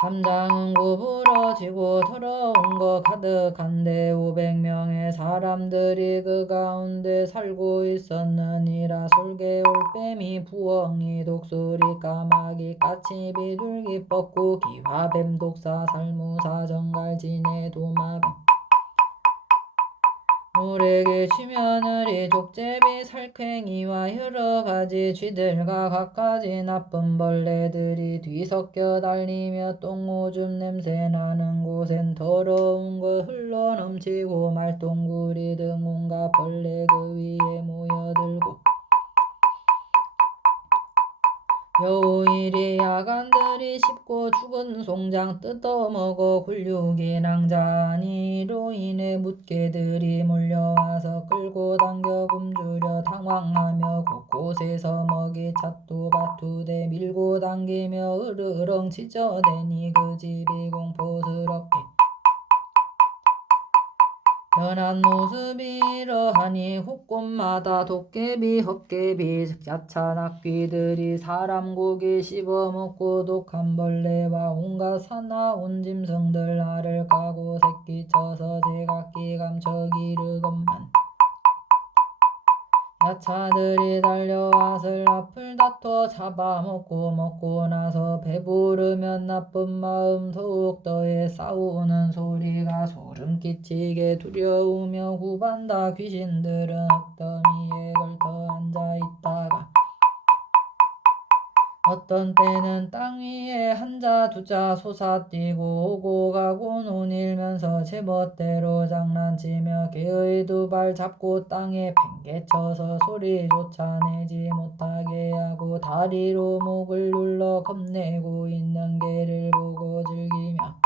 담장은 구부러지고 더러운 것 가득한데 500명의 사람들이 그 가운데 살고 있었느니라. 솔개 올빼미 부엉이 독수리 까마귀 까치 비둘기 뻐꾸기 화뱀 독사 살무사 정갈 지네 도마뱀 노래게 취며느리 족제비 살쾡이와 여러가지 쥐들과 갖가지 나쁜 벌레들이 뒤섞여 달리며 똥오줌 냄새 나는 곳엔 더러운 거 흘러넘치고 말똥구리 등 온갖 벌레 그 위에 모여들고 여우일이 야간들이 씹고 죽은 송장 뜯어먹어 굴육이 낭자니로 인해 묻개들이 몰려와서 끌고 당겨 굶주려 당황하며 곳곳에서 먹이 찻도 바투대 밀고 당기며 으르렁 짖어대니 그 집이 공포스럽게 변한 모습이 이러하니 곳곳마다 도깨비 헛개비 야차 낙귀들이 사람 고기 씹어먹고 독한 벌레와 온갖 사나운 짐승들 알을 까고 새끼 쳐서 제각기 감춰기르건만 야차들이 달려와서 앞을 다퉈 잡아먹고 먹고 나서 배부르면 나쁜 마음 더욱 더해 싸우는 소리가 소름 끼치게 두려우며 후반다 귀신들은 흙더미에 걸터 앉아있다가 어떤 때는 땅 위에 한자 두자 솟아뛰고 오고 가고 논일면서 제멋대로 장난치며 개의 두 발 잡고 땅에 팽개쳐서 소리조차 내지 못하게 하고 다리로 목을 눌러 겁내고 있는 개를 보고 즐기며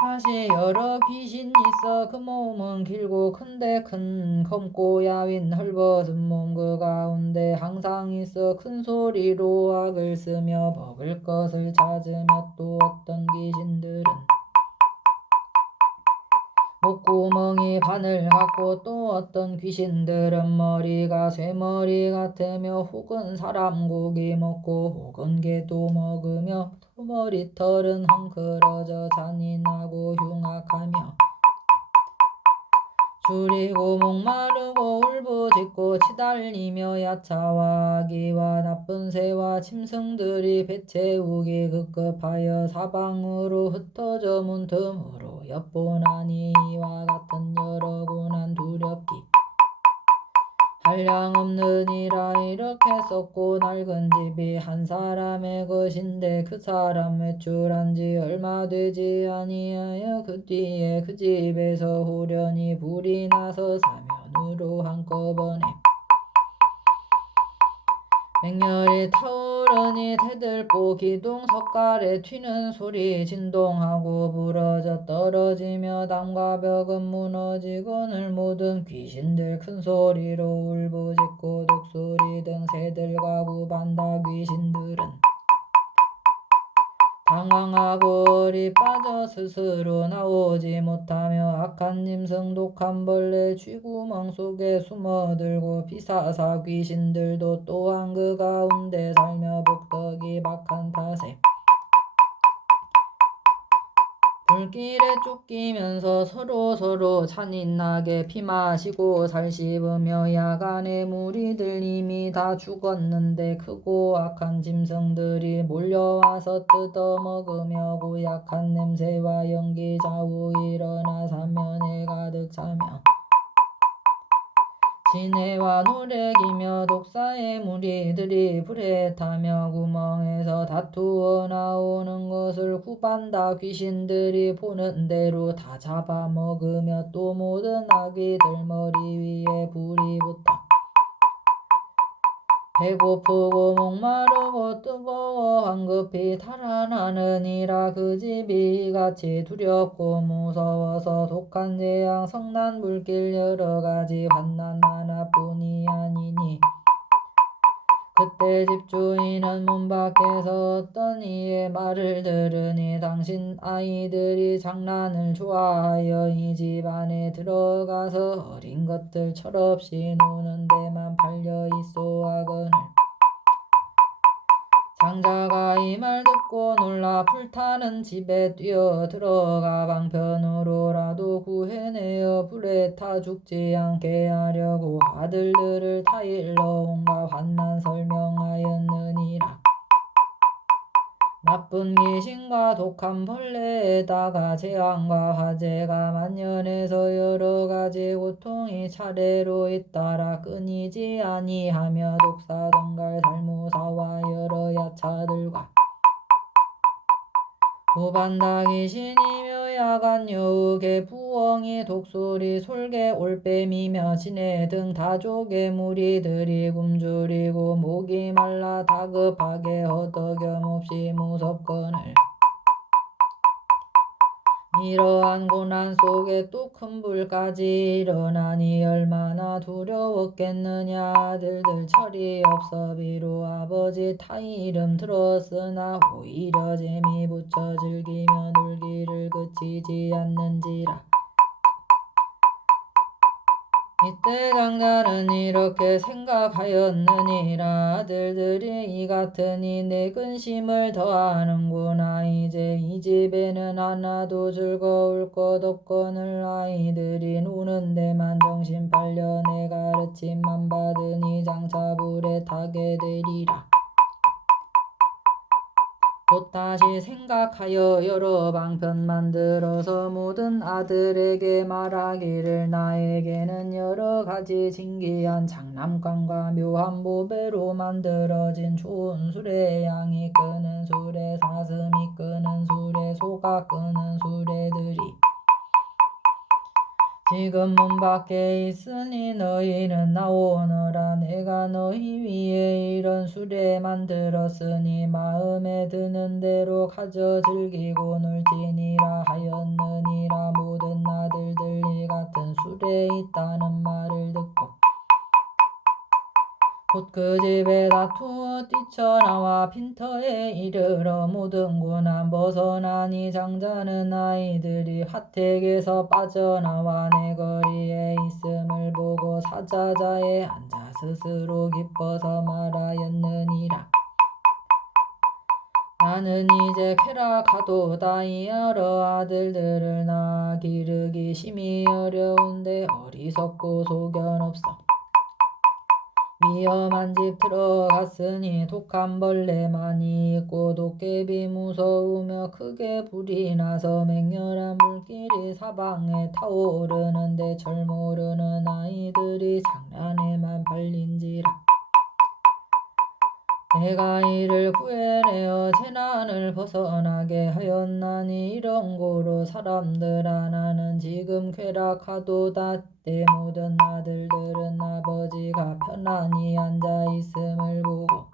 다시 여러 귀신이 있어 그 몸은 길고 큰데 큰 검고 야윈 헐벗은 몸 그 가운데 항상 있어 큰 소리로 악을 쓰며 먹을 것을 찾으며 또 어떤 귀신들은 목구멍이 바늘 같고 또 어떤 귀신들은 머리가 쇠머리 같으며 혹은 사람 고기 먹고 혹은 개도 먹으며 머리털은 헝클어져 잔인하고 흉악하며 줄이고 목마르고 울부짖고 치달리며 야차와 아기와 나쁜 새와 짐승들이 배채우기 급급하여 사방으로 흩어져 문틈으로 엿보나니 이와 같은 여러 고난 두렵기 한량없느니라. 이렇게 썼고 낡은 집이 한 사람의 것인데 그 사람 외출한지 얼마 되지 아니하여 그 뒤에 그 집에서 후련히 불이 나서 사면으로 한꺼번에 맹렬히 타오르니 대들보 기둥 석가래 튀는 소리 진동하고 부러져 떨어지며 담과 벽은 무너지거늘 모든 귀신들 큰 소리로 울부짖고 독수리 등 새들과 구반다. 귀신들은 당황하고 얼이 빠져 스스로 나오지 못하며 악한 짐승 독한 벌레 쥐구멍 속에 숨어들고 비사사 귀신들도 또한 그 가운데 살며 복덕이 박한 탓에 불길에 쫓기면서 서로 잔인하게 피마시고 살씹으며 야간에 무리들 이미 다 죽었는데 크고 악한 짐승들이 몰려와서 뜯어먹으며 고약한 냄새와 연기 좌우 일어나 사면에 가득 차며 진해와 노래기며 독사의 무리들이 불에 타며 구멍에서 다투어 나오는 것을 후반다. 귀신들이 보는 대로 다 잡아먹으며 또 모든 아기들 머리 위에 불이 붙어 배고프고 목마르고 뜨거워 황급히 달아나느니라. 그 집이 이같이 두렵고 무서워서 독한 재앙 성난 불길 여러가지 환난 하나뿐이 아니니 그때 집주인은 문 밖에서 어떤 이의 말을 들으니 당신 아이들이 장난을 좋아하여 이 집 안에 들어가서 어린 것들 철없이 노는 데만 팔려 있소 하거늘 장자가 이 말 듣고 놀라 불타는 집에 뛰어들어가 방편으로라도 구해내어 불에 타 죽지 않게 하려고 아들들을 다 일러 온갖 환난 설명하였느니라. 나쁜 귀신과 독한 벌레에다가 재앙과 화재가 만연해서 여러가지 고통이 차례로 잇따라 끊이지 아니하며 독사, 정갈, 살무사와 여러 야차들과 부반다 귀신이며 야간 여우개 부엉이 독수리 솔개 올빼미며 지네 등 다족의 무리들이 굶주리고 목이 말라 다급하게 허덕염없이 무섭거늘 이러한 고난 속에 또 큰 불까지 일어나니 얼마나 두려웠겠느냐. 아들들 철이 없어 비로 아버지 타 이름 들었으나 오히려 재미 붙여 즐기며 놀기를 그치지 않는지라. 이때 장자는 이렇게 생각하였느니라. 아들들이 이 같으니 내 근심을 더하는구나. 이제 이 집에는 하나도 즐거울 것 없거늘 아이들이 노는 데만 정신 팔려 내 가르침만 받으니 장차 불에 타게 되리라. 곧 다시 생각하여 여러 방편 만들어서 모든 아들에게 말하기를 나에게는 여러 가지 신기한 장난감과 묘한 보배로 만들어진 좋은 수레, 양이 끄는 수레, 사슴이 끄는 수레, 소가 끄는 수레들이 지금 문 밖에 있으니 너희는 나오너라. 내가 너희 위에 이런 수레 만들었으니 마음에 드는 대로 가져 즐기고 놀지니라 하였느니라. 모든 아들들이 같은 수레에 있다는 말을 듣고 곧 그 집에 다투어 뛰쳐나와 빈터에 이르러 모든 고난 벗어나니 장자는 아이들이 화택에서 빠져나와 내 거리에 있음을 보고 사자자에 앉아 스스로 기뻐서 말하였느니라. 나는 이제 쾌락하도다. 이 여러 아들들을 낳아 기르기 심히 어려운데 어리석고 소견 없어 위험한 집 들어갔으니 독한 벌레만이 있고 도깨비 무서우며 크게 불이 나서 맹렬한 불길이 사방에 타오르는데 절 모르는 아이들이 장난에만 팔린지라. 내가 이를 구해내어 재난을 벗어나게 하였나니 이런 고로 사람들아 나는 지금 쾌락하도다. 때 모든 아들들은 아버지가 편안히 앉아있음을 보고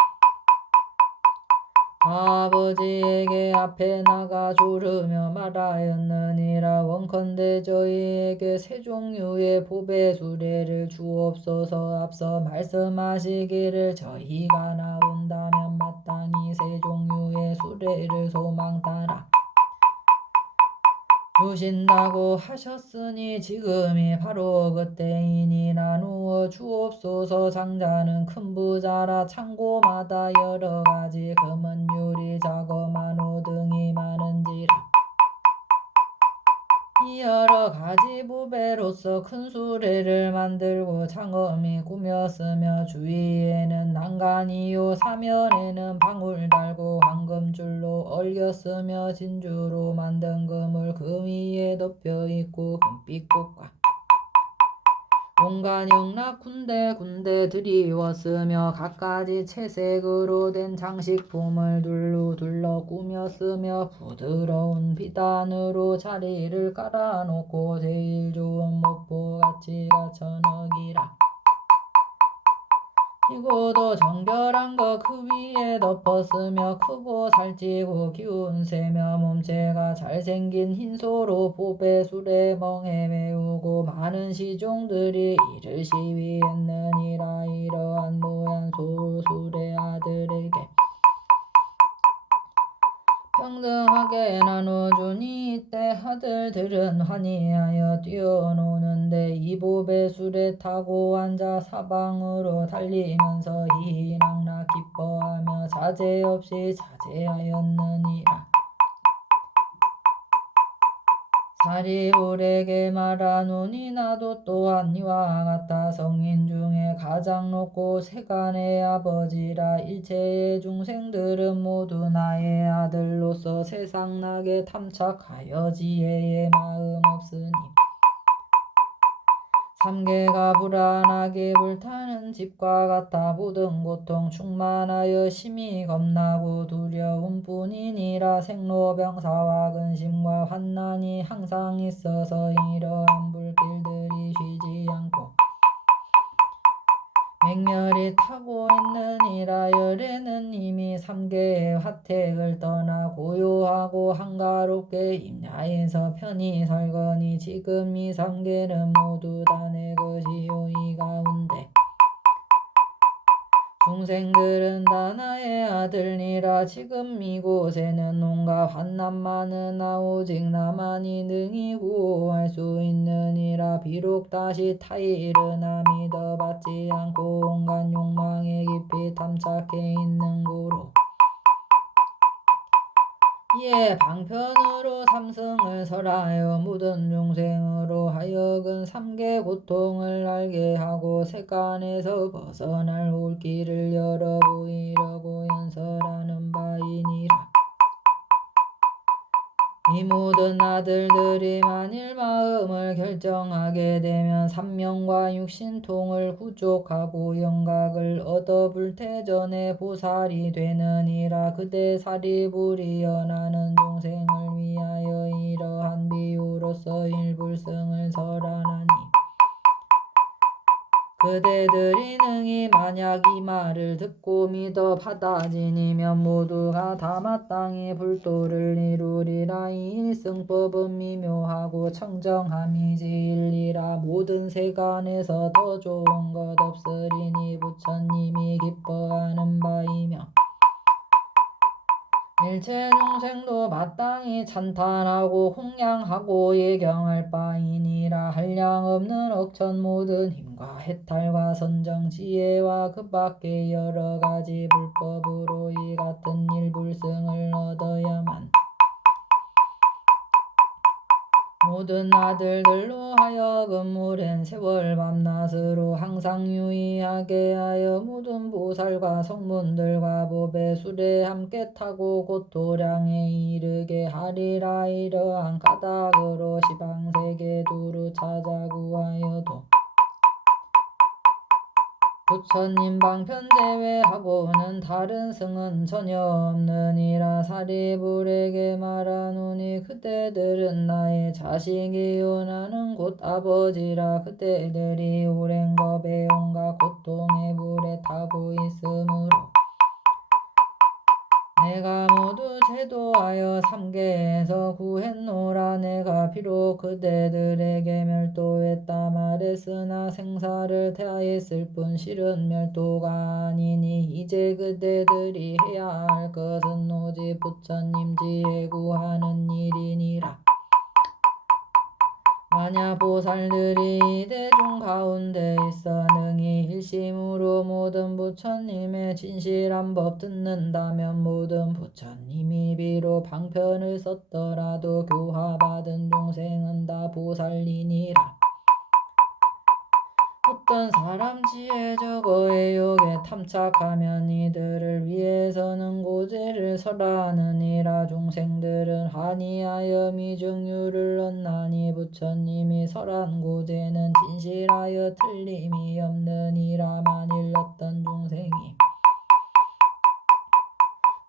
아버지에게 앞에 나가 조르며 말하였느니라. 원컨대 저희에게 세 종류의 보배 수레를 주옵소서. 앞서 말씀하시기를 저희가 나온다면 마땅히 세 종류의 수레를 소망 따라 주신다고 하셨으니 지금이 바로 그때이니라. 누워 주옵소서. 장자는 큰 부자라 창고마다 여러 가지 금은 유리 자거만 호등이 많은지라. 이 여러 가지 보배로서 큰 수레를 만들고 장엄히 꾸몄으며 주위에는 난간이요 사면에는 방울 달고 황금줄로 얼렸으며 진주로 만든 그물 그 위에 덮여 있고 금빛 꽃과 온갖 영락 군데군데 드리웠으며 갖가지 채색으로 된 장식품을 둘러 꾸몄으며 부드러운 비단으로 자리를 깔아놓고 제일 좋은 목보 가치가 1000억이라. 희고도 정결한 것 그 위에 덮었으며 크고 살찌고 기운세며 몸체가 잘생긴 흰소로 보배 수레 멍에 메우고 많은 시종들이 이를 시위했느니라. 이러한 모양 소수레 아들에게 평등하게 나눠주니 이때 아들들은 환희하여 뛰어노는데 이 보배 수레 타고 앉아 사방으로 달리면서 희희낙낙 기뻐하며 자제 없이 자제하였느니라. 사리불에게 말하노니 나도 또한 이와 같다. 성인 중에 가장 높고 세간의 아버지라. 일체의 중생들은 모두 나의 아들로서 세상나게 탐착하여 지혜의 마음 없으니 삼계가 불안하게 불타는 집과 같아. 모든 고통 충만하여 심히 겁나고 두려움 뿐이니라. 생로병사와 근심과 환난이 항상 있어서 이러한 불길들이 쉬지 않고 맹렬히 타고 있느니라. 열에는 이미 삼계의 화택을 떠나 고요하고 한가롭게 임야에서 편히 살거니 지금 이 삼계는 모두 다 내 것이요. 이 가운데 중생들은 다 나의 아들니라. 지금 이곳에는 온갖 환난 많으나 오직 나만이 능히 구호할 수 있느니라. 비록 다시 타일으나 믿어받지 않고 온갖 욕망에 깊이 탐착해 있는 고로 이에 방편으로 삼승을 설하여 모든 중생으로 하여금 삼계 고통을 알게 하고 색간에서 벗어날 올길을 열어 보이려고 연설하는 바이니라. 이 모든 아들들이 만일 마음을 결정하게 되면 삼명과 육신통을 구족하고 영각을 얻어 불태전에 보살이 되느니라. 그대 사리불이여 나는 중생을 위하여 이러한 비유로서 일불승을 설하나니 그대들이 능히 만약 이 말을 듣고 믿어 받아지니면 모두가 다 마땅히 불도를 이루리라. 이 일승법은 미묘하고 청정함이지 일리라. 모든 세간에서 더 좋은 것 없으리니 부처님이 기뻐하는 바이며 일체 중생도 마땅히 찬탄하고 홍양하고 예경할 바이니라. 한량없는 억천 모든 힘과 해탈과 선정 지혜와 그 밖에 여러 가지 불법으로 이 같은 일불승을 얻어야만 모든 아들들로 하여금 오랜 세월 밤낮으로 항상 유의하게 하여 모든 보살과 성문들과 법의 술에 함께 타고 곧 도량에 이르게 하리라. 이러한 까닭으로 시방세계 두루 찾아 구하여도 부처님 방편 제외하고는 다른 승은 전혀 없느니라. 사리불에게 말하노니 그대들은 나의 자식이요 나는 곧 아버지라. 그대들이 오랜 겁에 온갖 고통의 불에 타고 있으므로 내가 모두 제도하여 삼계에서 구했노라. 내가 비록 그대들에게 멸도했다 말했으나 생사를 대하였을 뿐 실은 멸도가 아니니 이제 그대들이 해야 할 것은 오직 부처님 지혜 구하는 일이니라. 만약 보살들이 대중 가운데 있어 능히 일심으로 모든 부처님의 진실한 법 듣는다면 모든 부처님이 비록 방편을 썼더라도 교화받은 중생은 다 보살이니라. 어떤 사람 지혜적 의욕에 탐착하면 이들을 위해서는 고제를 설하느니라. 중생들은 한이하여 미증유를 얻나니 부처님이 설한 고제는 진실하여 틀림이 없느니라. 만일 어떤 중생이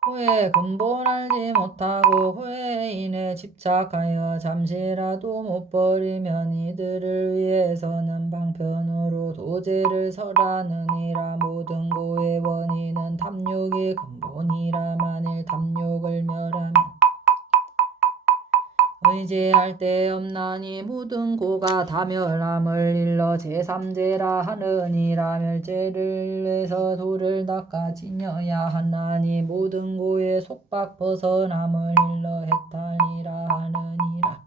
후에 근본 알지 못하고 후에 인해 집착하여 잠시라도 못 버리면 이들을 위해서는 방편으로 도제를 설하느니라. 모든 고의 원인은 탐욕이 근본이라. 만일 탐욕을 멸하면 의지할 데 없나니 모든 고가 다 멸함을 일러 제3제라 하느니라. 멸제를 위해서 도를 닦아 지녀야 하나니 모든 고의 속박 벗어남을 일러 해탈이라 하느니라.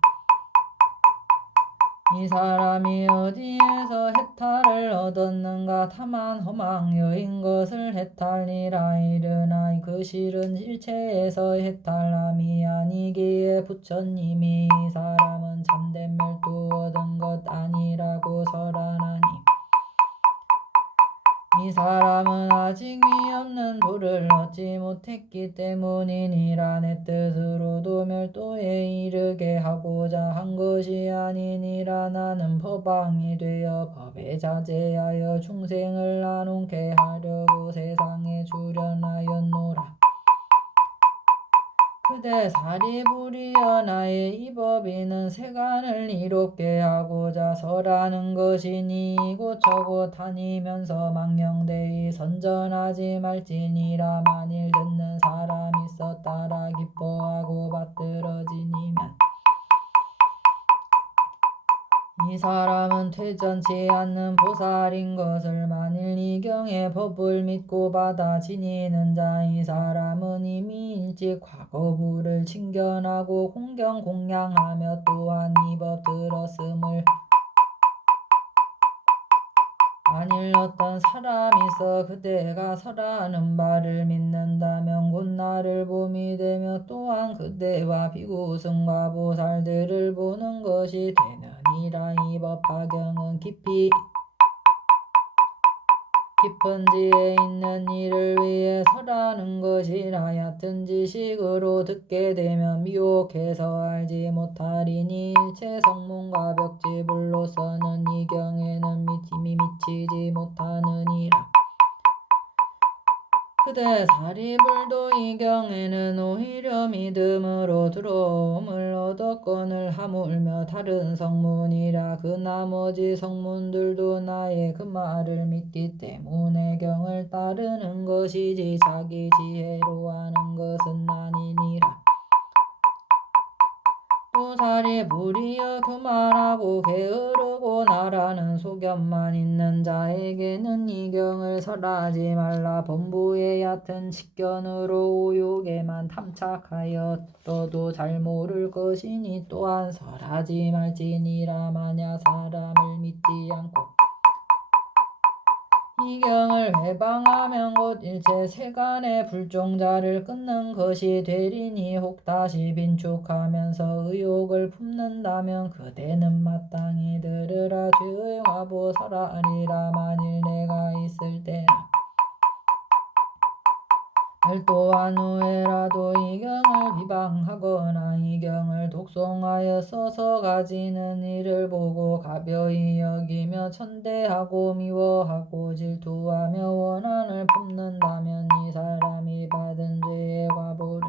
이 사람이 어디에서 해탈을 얻었는가. 다만 허망 여인 것을 해탈이라 이르나 그 실은 일체에서 해탈함이 아니기에 부처님이 이 사람은 참된 멸도 얻은 것 아니라고 설하나니 이 사람은 아직 위 없는 도를 얻지 못했기 때문이니라. 내 뜻으로도 멸도에 이르게 하고자 한 것이 아니니라. 나는 법왕이 되어 법에 자제하여 중생을 나눔케 하려고 세상에 출현하였노라. 그대 사리부리여 나의 이 법이는 세간을 이롭게 하고자 설하는 것이니 이곳저곳 다니면서 망령되이 선전하지 말지니라. 만일 듣는 사람 있었다라 기뻐하고 받들어지니면 이 사람은 퇴전치 않는 보살인 것을 만일 이 경의 법을 믿고 받아 지니는 자 이 사람은 이미 일찍 과거부를 칭견하고 공경 공양하며 또한 이 법 들었음을 만일 어떤 사람이서 그대가 설하는 바를 믿는다면 곧 나를 봄이 되며 또한 그대와 비구승과 보살들을 보는 것이 되느니라. 이 법화경은 깊은 지에 있는 이를 위해 설하는 것이라. 얕은 지식으로 듣게 되면 미혹해서 알지 못하리니 일체 성문과 벽지불로서는 이 경에는 미치지 못하느니라. 그대 사리불도 이 경에는 오히려 믿음으로 들어옴을 얻었거늘 하물며 다른 성문이라. 그 나머지 성문들도 나의 그 말을 믿기 때문에 경을 따르는 것이지 자기 지혜로 하는 것은 아니니라. 또 사리불이여 그만하고 게으르고 나라는 소견만 있는 자에게는 이 경을 설하지 말라. 범부의 얕은 식견으로 오욕에만 탐착하였어도 잘 모를 것이니 또한 설하지 말지니라. 만약 사람을 믿지 않고 이 경을 회방하면 곧 일체 세간의 불종자를 끊는 것이 되리니 혹 다시 빈축하면서 의욕을 품는다면 그대는 마땅히 들으라. 죄의 화보 설하리라. 만일 내가 있을 때나 멸도한 후에라도 이 경을 비방하거나 이 경을 독송하여 써서 가지는 이를 보고 가벼이 여기며 천대하고 미워하고 질투하며 원한을 품는다면 이 사람이 받은 죄의 과보를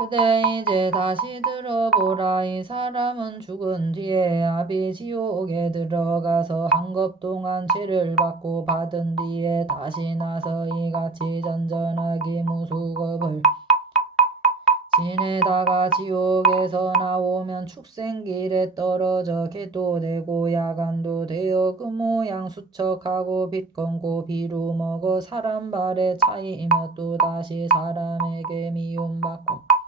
그대 이제 다시 들어보라. 이 사람은 죽은 뒤에 아비지옥에 들어가서 한겁 동안 죄를 받고 받은 뒤에 다시 나서 이같이 전전하기 무수겁을 지내다가 지옥에서 나오면 축생길에 떨어져 개도 되고 야간도 되어 그 모양 수척하고 빚건고 비루 먹어 사람 발에 차이며 또 다시 사람에게 미움받고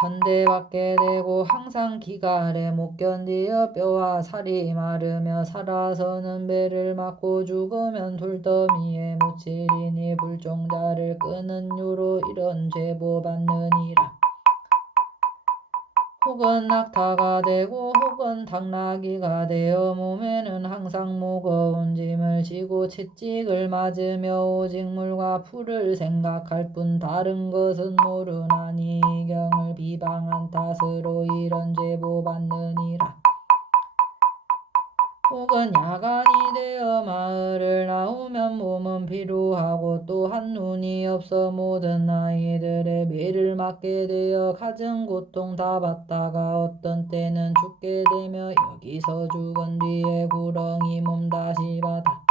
천대받게 되고 항상 기갈에 못 견디어 뼈와 살이 마르며 살아서는 배를 맞고 죽으면 돌더미에 묻히리니 불종자를 끄는 유로 이런 죄보 받느니라. 혹은 낙타가 되고 혹은 당나귀가 되어 몸에는 항상 무거운 짐을 지고 채찍을 맞으며 오직 물과 풀을 생각할 뿐 다른 것은 모르나니 이 경을 비방한 탓으로 이런 죄보 받느니라. 혹은 야간이 되어 마을을 나오면 몸은 피로하고 또한 눈이 없어 모든 아이들의 매를 맞게 되어 갖은 고통 다 받다가 어떤 때는 죽게 되며 여기서 죽은 뒤에 구렁이 몸 다시 받아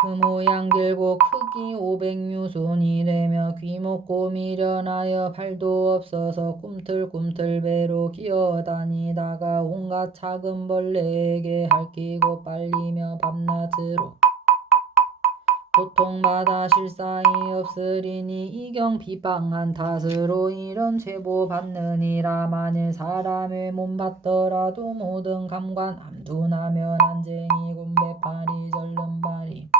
그 모양 길고 크기 500유손이 되며 귀먹고 미련하여 발도 없어서 꿈틀꿈틀 배로 기어다니다가 온갖 작은 벌레에게 핥히고 빨리며 밤낮으로 고통받아 실상이 없으리니 이경 비방한 탓으로 이런 제보 받느니라. 만일 사람의 몸 받더라도 모든 감관 암둔하면 안쟁이 곤배파리 절름발이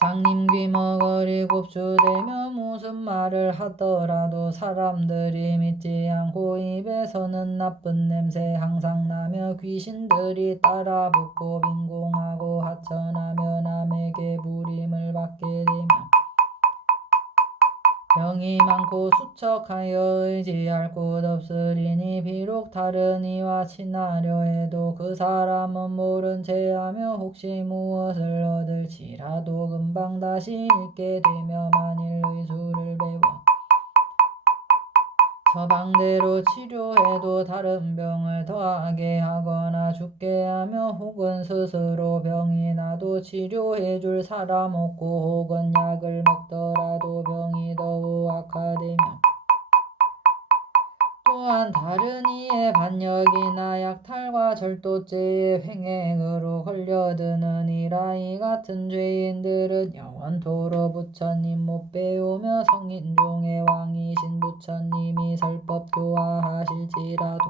장님 귀머거리 곱추대며 무슨 말을 하더라도 사람들이 믿지 않고 입에서는 나쁜 냄새 항상 나며 귀신들이 따라 붙고 빈궁하고 하천하며 남에게 부림을 받게 되며 병이 많고 수척하여 의지할 곳 없으리니 비록 다른 이와 친하려 해도 그 사람은 모른 체하며 혹시 무엇을 얻을지라도 금방 다시 잃게 되며 만일 의술을 배워 서방대로 치료해도 다른 병을 더하게 하거나 죽게 하며 혹은 스스로 병이 나도 치료해줄 사람 없고 혹은 약을 먹더라도 병이 더욱 악화되며 또한 다른 이의 반역이나 약탈과 절도죄의 횡행으로 걸려드느니라. 이 같은 죄인들은 영원토록 부처님 못 배우며 성인 중에 왕이신 부처님이 설법 교화하실지라도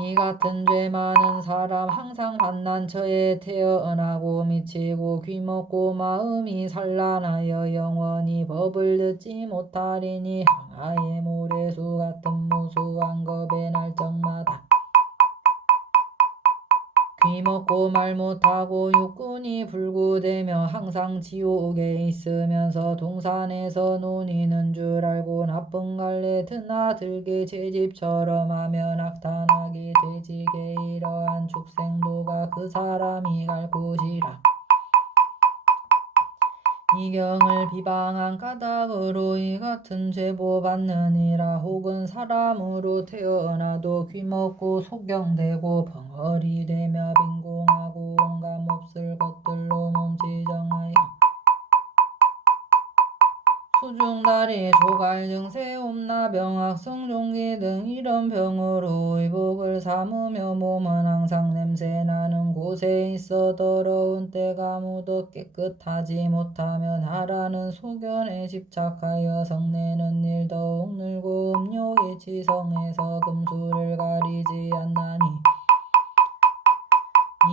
이 같은 죄 많은 사람 항상 환난처에 태어나고 미치고 귀먹고 마음이 산란하여 영원히 법을 듣지 못하리니 항아의 모래수 같은 무수한 겁에 날 적마다 귀먹고 말 못하고 육군이 불구되며 항상 지옥에 있으면서 동산에서 논이는 줄 알고 나쁜 갈래 드나들게 채집처럼 하며 낙탄하게 되지게 이러한 축생도가 그 사람이 갈 곳이라. 이경을 비방한 까닭으로 이 같은 제보 받느니라. 혹은 사람으로 태어나도 귀먹고 소경되고 벙어리 되며 빈궁하고 온갖 몹쓸 것들로 몸지정하여 수중다리 조갈 증세 옴나병 악성 종기 등 이런 병으로 의복을 삼으며 몸은 항상 냄새나는 곳에 있어 더러운 때가 묻어 깨끗하지 못하면 하라는 소견에 집착하여 성내는 일 더욱 늘고 음욕의 지성에서 금수를 가리지 않나니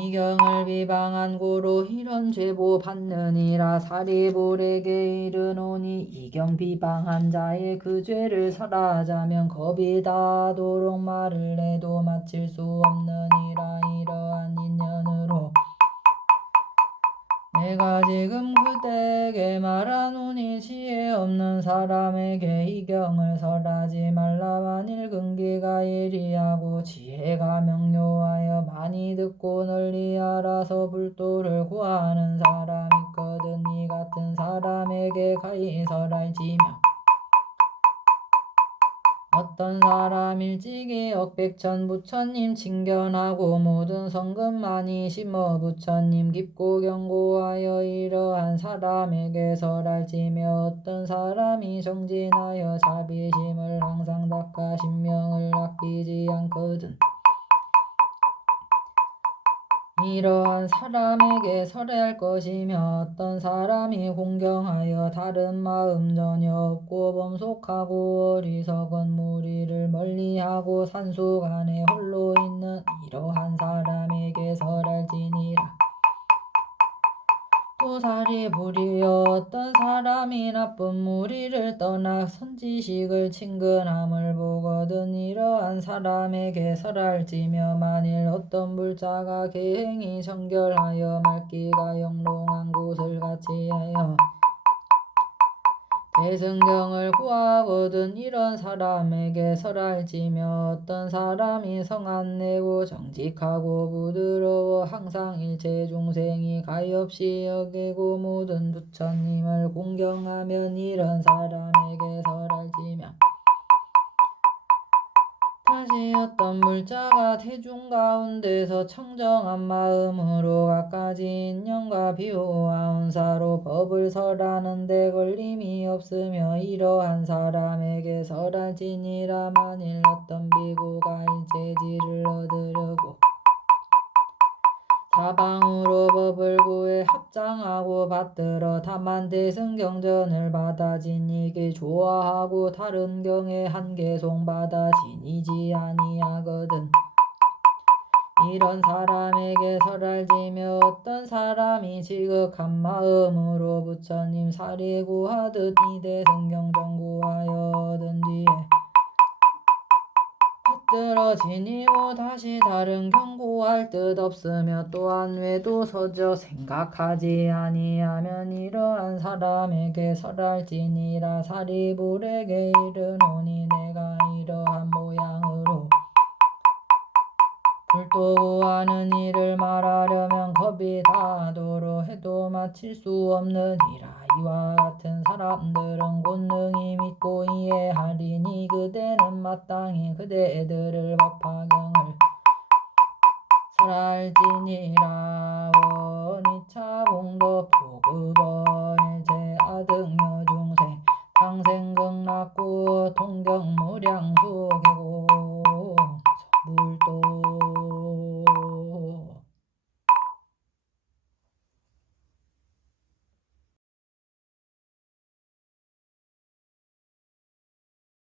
이경을 비방한 고로 이런 제보 받느니라. 사리불에게 이르노니 이경 비방한 자의 그 죄를 설하자면 겁이 다도록 말을 해도 마칠 수 없느니라. 이러한 인연으로 내가 지금 그대에게 말하노니 지혜 없는 사람에게 이경을 설하지 말라. 만일 근기가 예리하고 지혜가 명료하여 많이 듣고 널리 알아서 불도를 구하는 사람이 있거든. 이 같은 사람에게 가히 설할지며 어떤 사람 일찍이 억백천 부처님 칭견하고 모든 성금 많이 심어 부처님 깊고 경고하여 이러한 사람에게 설할지며 어떤 사람이 정진하여 자비심을 항상 닦아 신명을 아끼지 않거든. 이러한 사람에게 설할 것이며 어떤 사람이 공경하여 다른 마음 전혀 없고 범속하고 어리석은 무리를 멀리하고 산수간에 홀로 있는 이러한 사람에게 설할지니라. 또 사리불이여 어떤 사람이 나쁜 무리를 떠나 선지식을 친근함을 보거든. 이러한 사람에게 설할지며 만일 어떤 불자가 계행이 정결하여 맑기가 영롱한 곳을 같이하여 대승경을 구하거든. 이런 사람에게 설할지며 어떤 사람이 성안 내고 정직하고 부드러워 항상 일체 중생이 가엾이 여기고 모든 부처님을 공경하면 이런 사람에게 설할지며 다시 어떤 물자가 대중 가운데서 청정한 마음으로 갖가지 인연과 비호와 운사로 법을 설하는데 걸림이 없으며 이러한 사람에게 설할지니라. 만일 어떤 비구가 일체지를 얻으려고 사방으로 법을 구해 합장하고 받들어 다만 대승경전을 받아 지니기 좋아하고 다른 경에 한개송 받아 지니지 아니하거든. 이런 사람에게 설할지며 어떤 사람이 지극한 마음으로 부처님 사리 구하듯 이 대승경전 구하여 얻은 뒤에 받들어 지니고 다시 다른 경구할 뜻 없으며 또한 외도 서져 생각하지 아니하면 이러한 사람에게 설할지니라. 사리불에게 이르노니 내가 이러한 모양으로 불도 구하는 일을 말하려면 겁이 다도록 해도 마칠 수 없느니라. 이와 같은 사람들은 권능이 믿고 이해하리니 그대는 마땅히 그대들을 법화경을 설할지니라. 원이차 봉도 보급어일 제아등여 중생 당생극락구 통경무량수